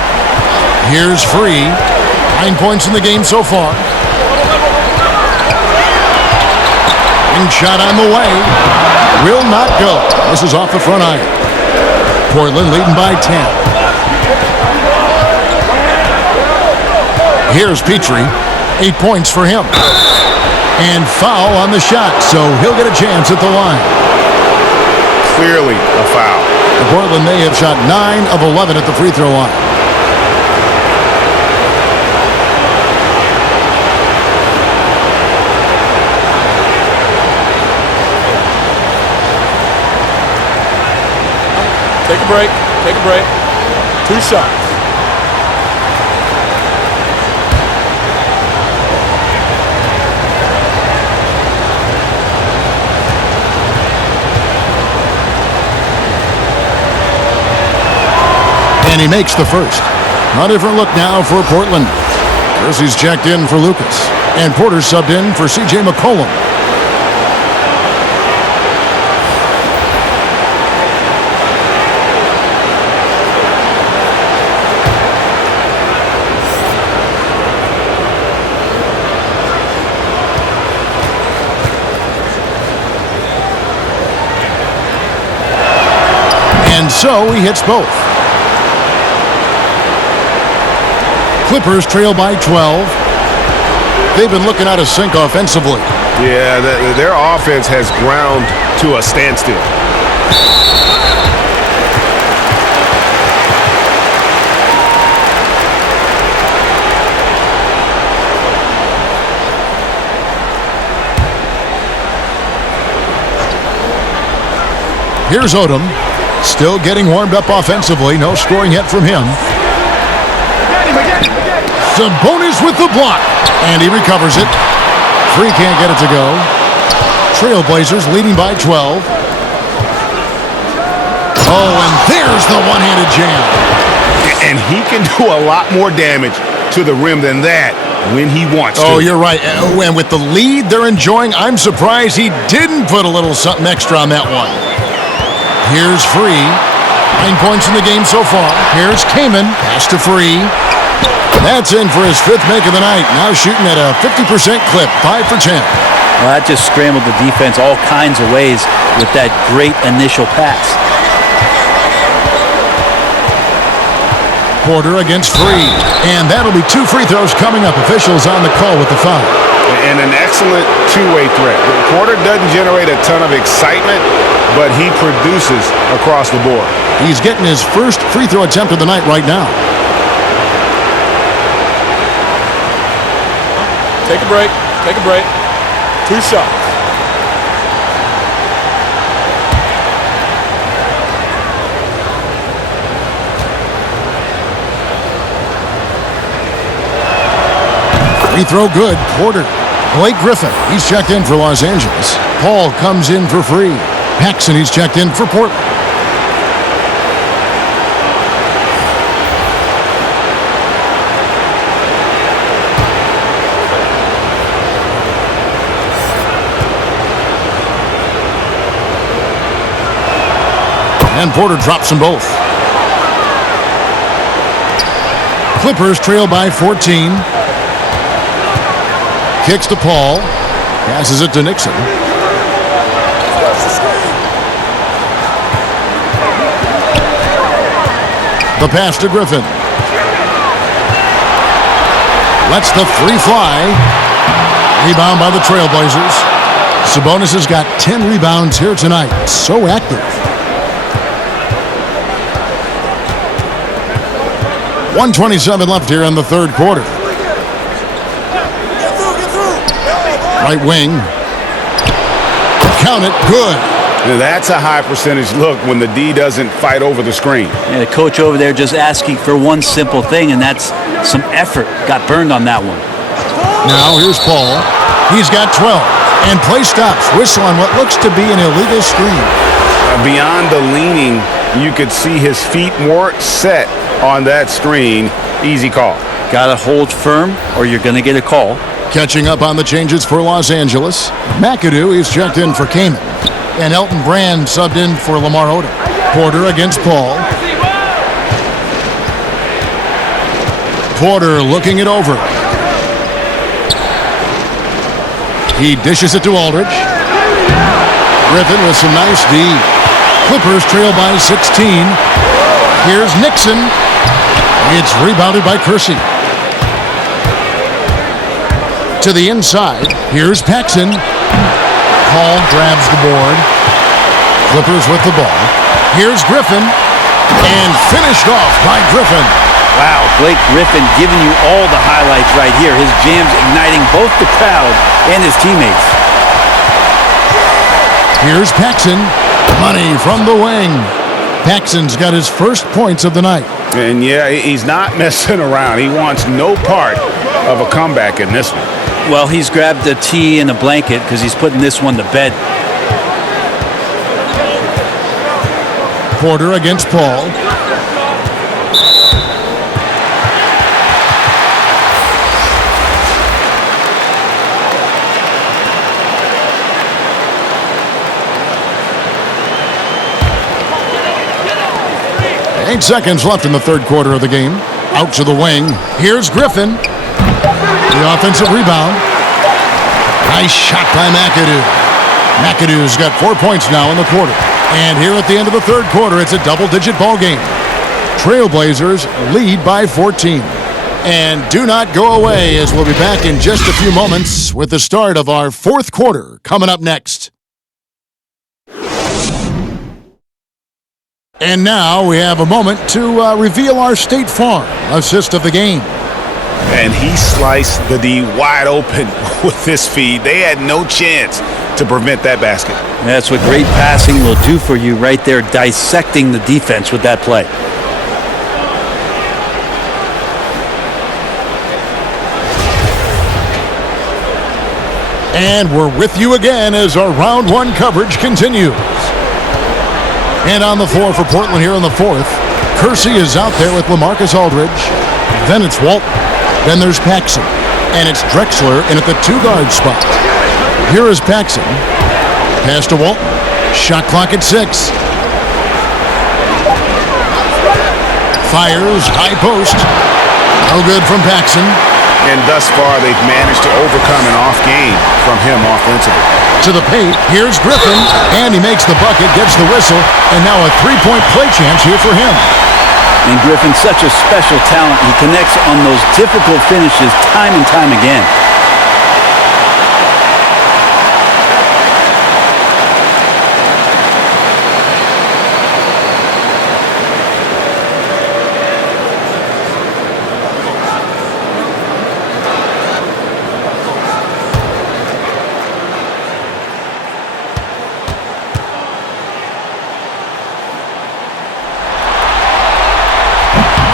Here's Free. 9 points in the game so far. And shot on the way. Will not go. This is off the front iron. Portland leading by 10. Here's Petrie. 8 points for him. And foul on the shot, so he'll get a chance at the line. Clearly a foul. Portland may have shot 9 of 11 at the free throw line. Take a break. Take a break. 2 shots. And he makes the first. A different look now for Portland. Kersey's checked in for Lucas. And Porter subbed in for C.J. McCollum. And so he hits both. Clippers trail by 12. They've been looking out of sync offensively. Yeah, their offense has ground to a standstill. Here's Odom. Still getting warmed up offensively. No scoring yet from him. Sabonis with the block. And he recovers it. Free can't get it to go. Trailblazers leading by 12. Oh, and there's the one-handed jam. And he can do a lot more damage to the rim than that when he wants to. Oh, you're right. And with the lead they're enjoying, I'm surprised he didn't put a little something extra on that one. Here's Free. 9 points in the game so far. Here's Kaman. Pass to Free. That's in for his 5th make of the night. Now shooting at a 50% clip. 5 for 10. Well, that just scrambled the defense all kinds of ways with that great initial pass. Porter against Free. And that'll be 2 free throws coming up. Officials on the call with the foul. And an excellent two-way threat. Porter doesn't generate a ton of excitement, but he produces across the board. He's getting his first free throw attempt of the night right now. Take a break. Take a break. 2 shots. Free throw good. Porter. Blake Griffin. He's checked in for Los Angeles. Paul comes in for Free. Paxson, he's checked in for Portland. And Porter drops them both. Clippers trail by 14. Kicks to Paul. Passes it to Nixon. The pass to Griffin. Lets the three fly. Rebound by the Trailblazers. Sabonis has got 10 rebounds here tonight. So active. 1:27 left here in the 3rd quarter. Right wing. Count it. Good. Now that's a high percentage look when the D doesn't fight over the screen. Yeah, the coach over there just asking for one simple thing, and that's some effort. Got burned on that one. Now here's Paul. He's got 12. And play stops. Whistle on what looks to be an illegal screen. Beyond the leaning, you could see his feet weren't set on that screen. Easy call. Got to hold firm or you're going to get a call. Catching up on the changes for Los Angeles. McAdoo is checked in for Kaman. And Elton Brand subbed in for Lamar Odom. Porter against Paul. Porter looking it over. He dishes it to Aldridge. Griffin with some nice D. Clippers trail by 16. Here's Nixon. It's rebounded by Kersey. To the inside. Here's Paxson. Paul grabs the board. Clippers with the ball. Here's Griffin. And finished off by Griffin. Wow, Blake Griffin giving you all the highlights right here. His jams igniting both the crowd and his teammates. Here's Paxson. Money from the wing. Paxson's got his first points of the night. And yeah, he's not messing around. He wants no part of a comeback in this one. Well, he's grabbed a tee and a blanket because he's putting this one to bed. Porter against Paul. Eight seconds left in the third quarter of the game. Out to the wing. Here's Griffin. The offensive rebound. Nice shot by McAdoo. McAdoo's got 4 points now in the quarter. And here at the end of the third quarter, it's a double-digit ball game. Trailblazers lead by 14. And do not go away, as we'll be back in just a few moments with the start of our fourth quarter coming up next. And now we have a moment to reveal our State Farm assist of the game. And he sliced the D wide open with this feed. They had no chance to prevent that basket. That's what great passing will do for you right there, dissecting the defense with that play. And we're with you again as our round one coverage continues. And on the floor for Portland here in the fourth, Kersey is out there with LaMarcus Aldridge. Then it's Walton. Then there's Paxson. And it's Drexler in at the two-guard spot. Here is Paxson. Pass to Walton. Shot clock at 6. Fires, high post. No good from Paxson. And thus far, they've managed to overcome an off game from him offensively. To the paint, here's Griffin, and he makes the bucket, gets the whistle, and now a three-point play chance here for him. And Griffin's such a special talent. He connects on those difficult finishes time and time again.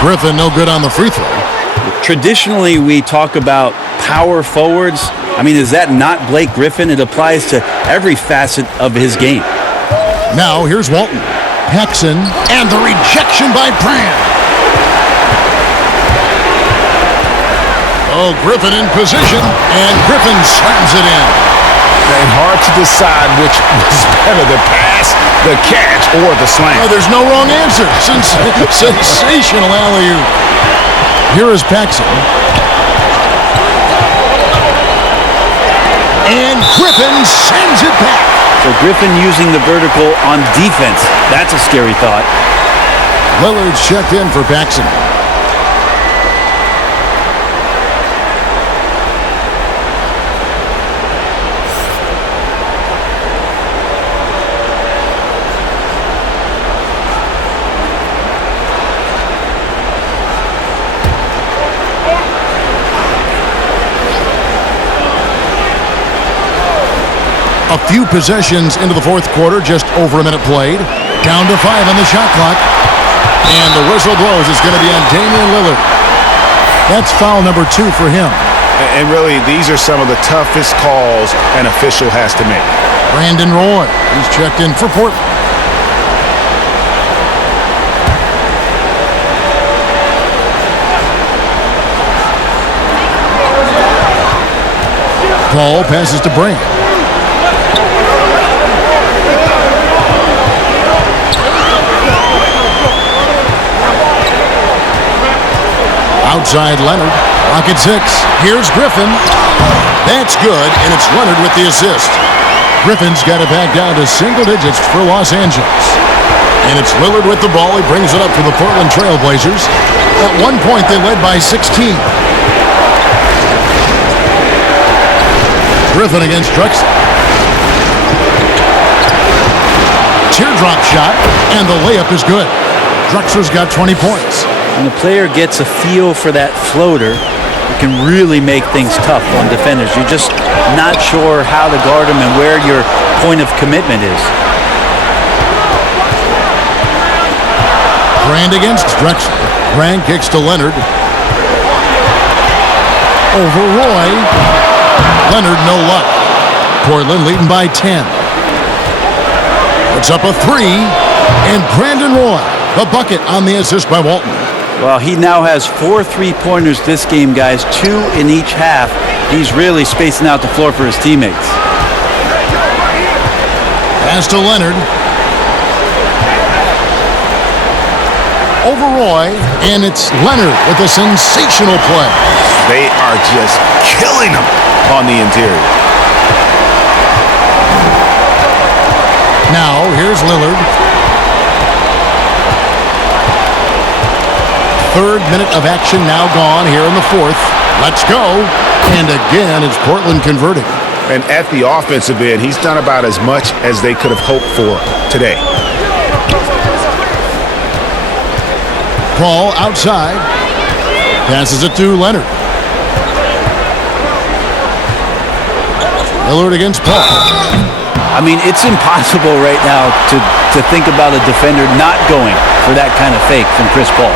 Griffin no good on the free throw. Traditionally, we talk about power forwards. I mean, is that not Blake Griffin? It applies to every facet of his game. Now, here's Walton. Paxson, and the rejection by Brand. Oh, Griffin in position, and Griffin slams it in. And hard to decide which was better, the pass, the catch, or the slam. Oh, there's no wrong answer. Sensational alley-oop. Here is Paxson. And Griffin sends it back. So Griffin using the vertical on defense. That's a scary thought. Lillard's checked in for Paxson. A few possessions into the fourth quarter, just over a minute played. Down to 5 on the shot clock. And the whistle blows. It's going to be on Damian Lillard. That's foul number 2 for him. And really, these are some of the toughest calls an official has to make. Brandon Roy, he's checked in for Portland. Paul passes to Brand. outside Leonard. Rocket 6. Here's Griffin. That's good, and it's Leonard with the assist. Griffin's got it back down to single digits for Los Angeles. And it's Lillard with the ball. He brings it up for the Portland Trail Blazers. At one point, they led by 16. Griffin against Drexler. Teardrop shot, and the layup is good. Drexler's got 20 points. When the player gets a feel for that floater, it can really make things tough on defenders. You're just not sure how to guard them and where your point of commitment is. Brand against Drexler. Brand kicks to Leonard. Over Roy. Leonard, no luck. Portland leading by 10. It's up a 3. And Brandon Roy, the bucket on the assist by Walton. Well, he now has 4 3-pointers this game, guys, 2 in each half. He's really spacing out the floor for his teammates. Pass to Leonard. Over Roy, and it's Leonard with a sensational play. They are just killing him on the interior. Now, here's Lillard. Third minute of action now gone here in the fourth. Let's go. And again, it's Portland converting. And at the offensive end, he's done about as much as they could have hoped for today. Paul outside. Passes it to Leonard. Lillard against Paul. I mean, it's impossible right now to think about a defender not going for that kind of fake from Chris Paul.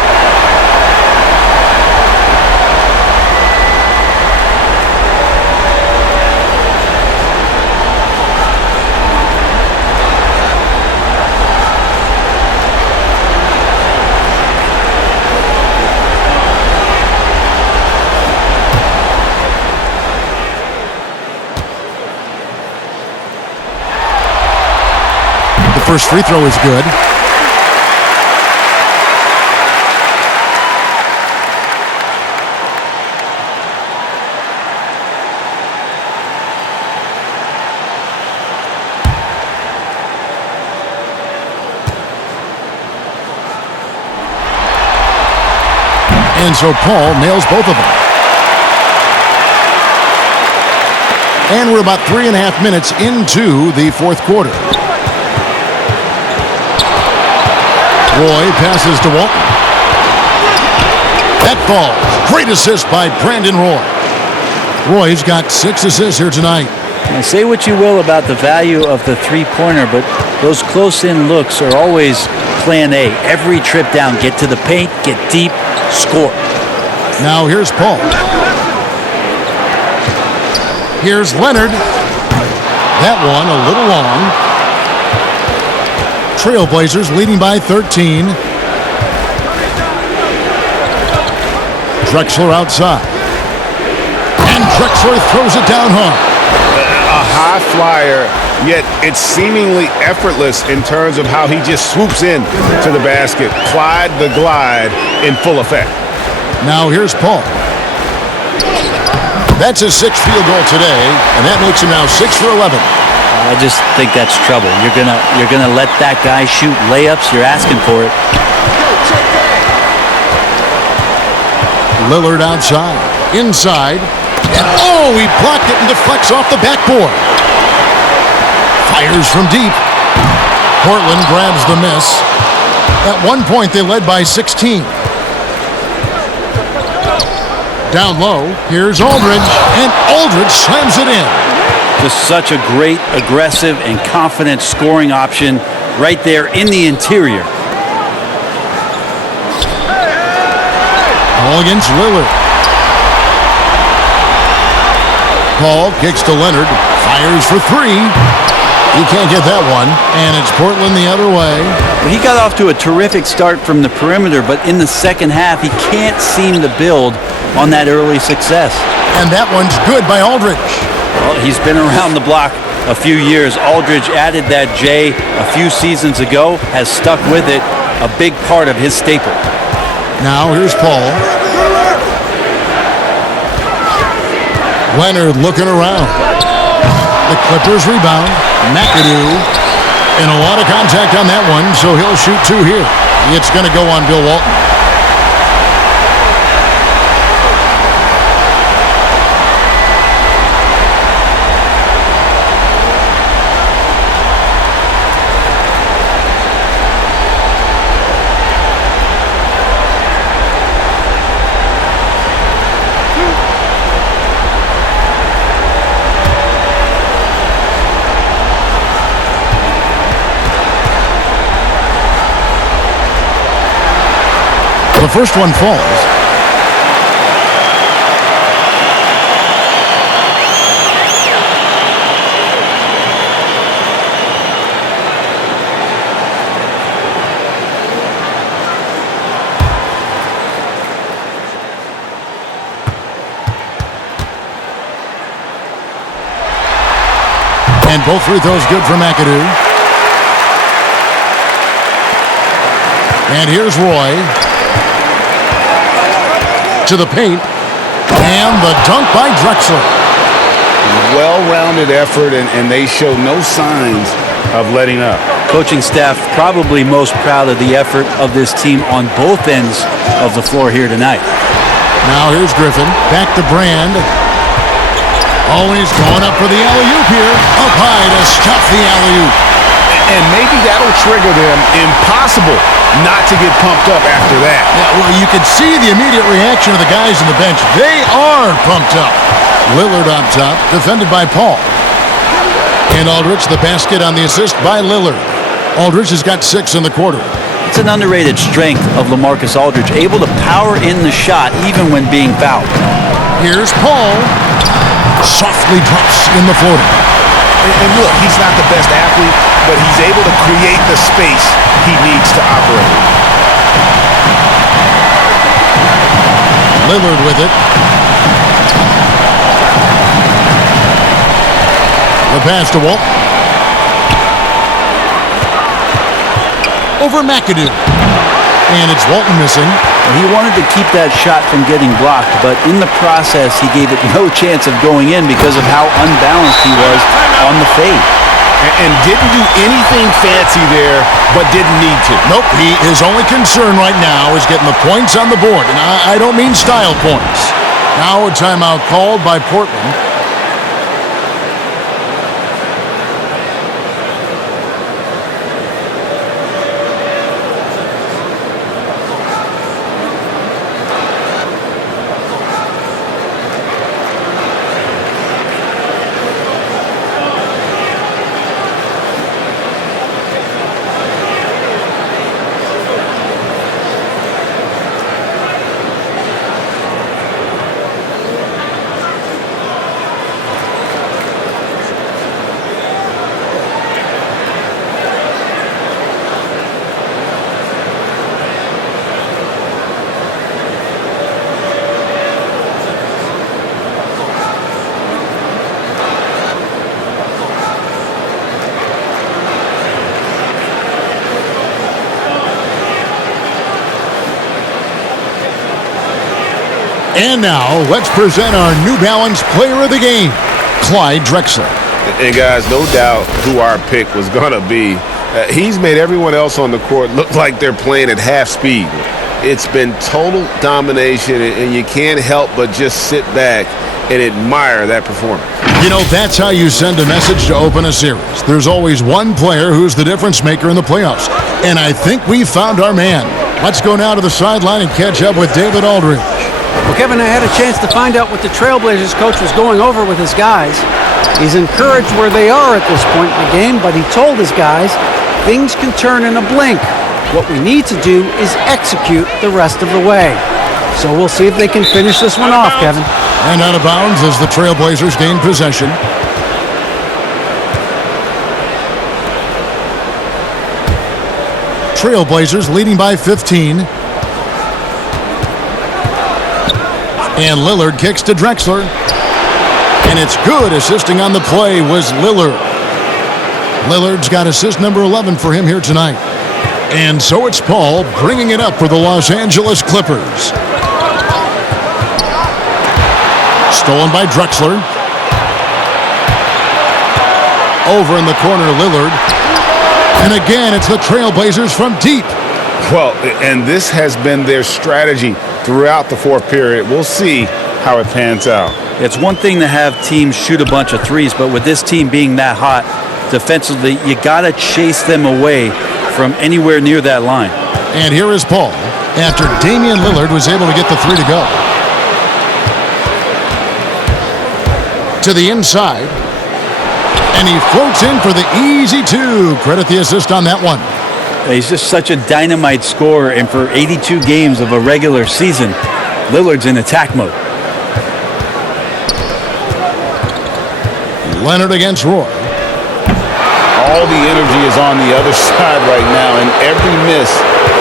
First free throw is good. And so Paul nails both of them. And we're about 3.5 minutes into the fourth quarter. Roy passes to Walton. That falls. Great assist by Brandon Roy. Roy's got 6 assists here tonight. Now, say what you will about the value of the three-pointer, but those close-in looks are always plan A. Every trip down, get to the paint, get deep, score. Now here's Paul. Here's Leonard. That one a little long. Trailblazers leading by 13. Drexler outside. And Drexler throws it down hard. A high flyer, yet it's seemingly effortless in terms of how he just swoops in to the basket. Clyde the glide in full effect. Now here's Paul. That's his 6th field goal today, and that makes him now 6 for 11. I just think that's trouble. You're gonna let that guy shoot layups. You're asking for it. Lillard outside, inside, and he blocked it and deflects off the backboard. Fires from deep. Portland grabs the miss. At one point, they led by 16. Down low, here's Aldridge, and Aldridge slams it in. Just such a great, aggressive, and confident scoring option right there in the interior. All against Lillard. Paul kicks to Leonard, fires for 3. He can't get that one, and it's Portland the other way. Well, he got off to a terrific start from the perimeter, but in the second half, he can't seem to build on that early success. And that one's good by Aldridge. Well, he's been around the block a few years. Aldridge added that J a few seasons ago, has stuck with it, a big part of his staple. Now here's Paul. Leonard looking around. The Clippers rebound. McAdoo. And a lot of contact on that one, so he'll shoot two here. It's going to go on Bill Walton. The first one falls. And both free throws good for McAdoo. And here's Roy. To the paint, and the dunk by Drexler. Well-rounded effort, and they show no signs of letting up. Coaching staff probably most proud of the effort of this team on both ends of the floor here tonight. Now here's Griffin, back to Brand. Always going up for the alley-oop here. Up high to stuff the alley-oop. And maybe that'll trigger them. Impossible not to get pumped up after that. Yeah, well, you can see the immediate reaction of the guys on the bench. They are pumped up. Lillard on top, defended by Paul. And Aldridge, the basket on the assist by Lillard. Aldridge has got 6 in the quarter. It's an underrated strength of LaMarcus Aldridge, able to power in the shot even when being fouled. Here's Paul. Softly drops in the floater. And look, he's not the best athlete, but he's able to create the space he needs to operate. Lillard with it. The pass to Walt. Over McAdoo. And it's Walton missing. He wanted to keep that shot from getting blocked, but in the process, he gave it no chance of going in because of how unbalanced he was on the fade. And didn't do anything fancy there, but didn't need to. Nope, his only concern right now is getting the points on the board. And I don't mean style points. Now a timeout called by Portland. And now, let's present our New Balance Player of the Game, Clyde Drexler. And guys, no doubt who our pick was going to be. He's made everyone else on the court look like they're playing at half speed. It's been total domination, and you can't help but just sit back and admire that performance. You know, that's how you send a message to open a series. There's always one player who's the difference maker in the playoffs. And I think we found our man. Let's go now to the sideline and catch up with David Aldridge. Well, Kevin, I had a chance to find out what the Trailblazers coach was going over with his guys. He's encouraged where they are at this point in the game, but he told his guys things can turn in a blink. What we need to do is execute the rest of the way. So we'll see if they can finish this one off, Kevin. And out of bounds as the Trailblazers gain possession. Trailblazers leading by 15. And Lillard kicks to Drexler. And it's good. Assisting on the play was Lillard. Lillard's got assist number 11 for him here tonight. And so it's Paul bringing it up for the Los Angeles Clippers. Stolen by Drexler. Over in the corner, Lillard. And again, it's the Trailblazers from deep. Well, and this has been their strategy throughout the fourth period. We'll see how it pans out. It's one thing to have teams shoot a bunch of threes, but with this team being that hot defensively, you got to chase them away from anywhere near that line. And here is Paul after Damian Lillard was able to get the three to go. To the inside. And he floats in for the easy two. Credit the assist on that one. He's just such a dynamite scorer, and for 82 games of a regular season, Lillard's in attack mode. Leonard against Roy. All the energy is on the other side right now, and every miss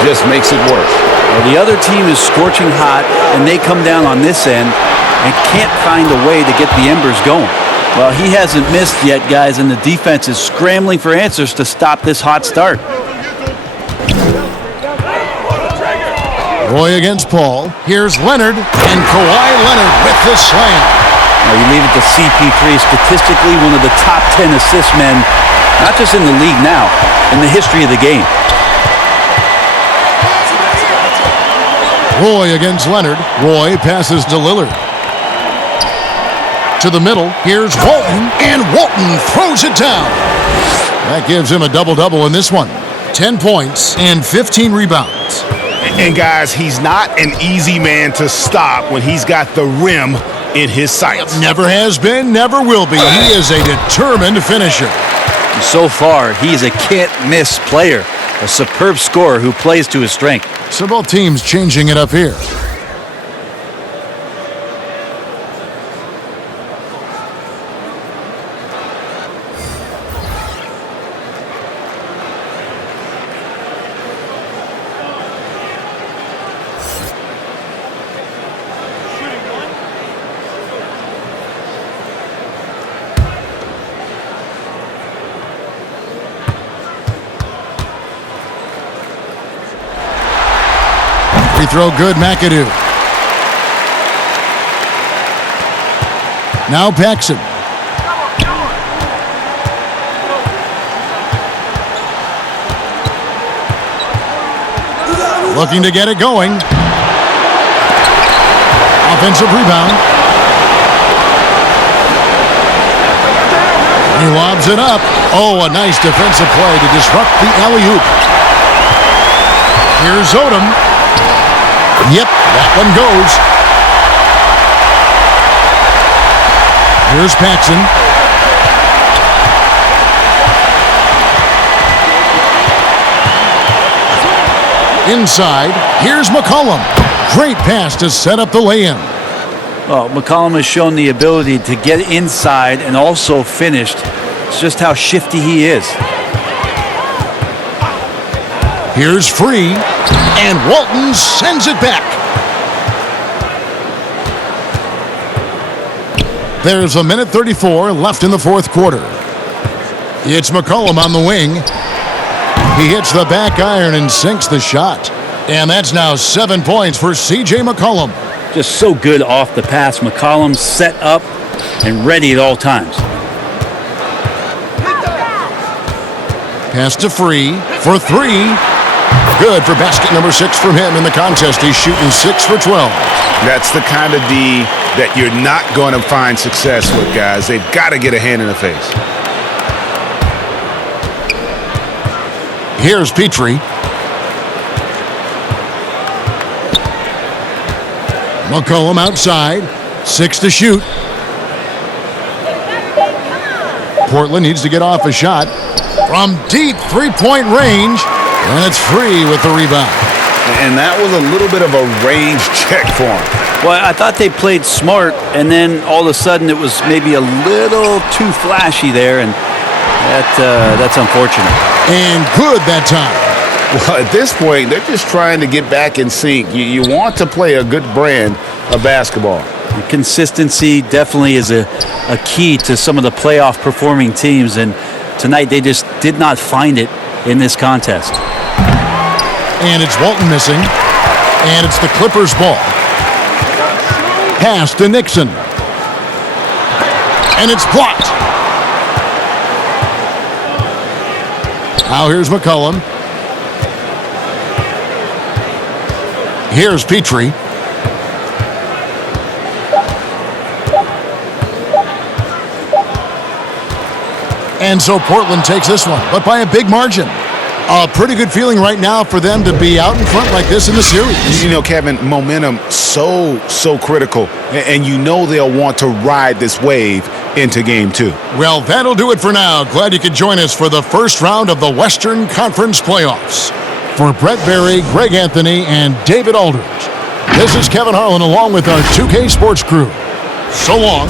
just makes it worse. Well, the other team is scorching hot, and they come down on this end and can't find a way to get the embers going. Well, he hasn't missed yet, guys, and the defense is scrambling for answers to stop this hot start. Roy against Paul. Here's Leonard, and Kawhi Leonard with the slam. Now you leave it to CP3, statistically one of the top 10 assist men, not just in the league now, in the history of the game. Roy against Leonard. Roy passes to Lillard. To the middle. Here's Walton, and Walton throws it down. That gives him a double-double in this one. 10 points and 15 rebounds. And guys, he's not an easy man to stop when he's got the rim in his sights. Never has been, never will be. He is a determined finisher. So far, he's a can't-miss player, a superb scorer who plays to his strength. So both teams changing it up here. Free throw good, McAdoo. Now Paxson. Looking to get it going. Offensive rebound. He lobs it up. Oh, a nice defensive play to disrupt the alley-oop. Here's Odom. Yep, that one goes. Here's Paxson. Inside, here's McCollum. Great pass to set up the lay-in. Well, McCollum has shown the ability to get inside and also finished. It's just how shifty he is. Here's Free, and Walton sends it back. There's a minute 34 left in the fourth quarter. It's McCollum on the wing. He hits the back iron and sinks the shot. And that's now 7 points for C.J. McCollum. Just so good off the pass. McCollum set up and ready at all times. Pass to Free for three. Good for basket number 6 from him in the contest. He's shooting 6 for 12. That's the kind of D that you're not going to find success with, guys. They've got to get a hand in the face. Here's Petrie. McCollum outside. 6 to shoot. Portland needs to get off a shot from deep three-point range. And it's Free with the rebound. And that was a little bit of a range check for him. Well, I thought they played smart, and then all of a sudden it was maybe a little too flashy there, and that's unfortunate. And good that time. Well, at this point, they're just trying to get back in sync. You want to play a good brand of basketball. Consistency definitely is a key to some of the playoff performing teams, and tonight they just did not find it in this contest. And it's Walton missing. And it's the Clippers' ball. Pass to Nixon. And it's blocked. Now here's McCollum. Here's Petrie. And so Portland takes this one, but by a big margin. A pretty good feeling right now for them to be out in front like this in the series. You know, Kevin, momentum so critical, and you know they'll want to ride this wave into game 2. Well, that'll do it for now. Glad you could join us for the first round of the Western Conference playoffs. For Brett Berry, Greg Anthony, and David Aldridge, this is Kevin Harlan along with our 2K Sports crew. So long.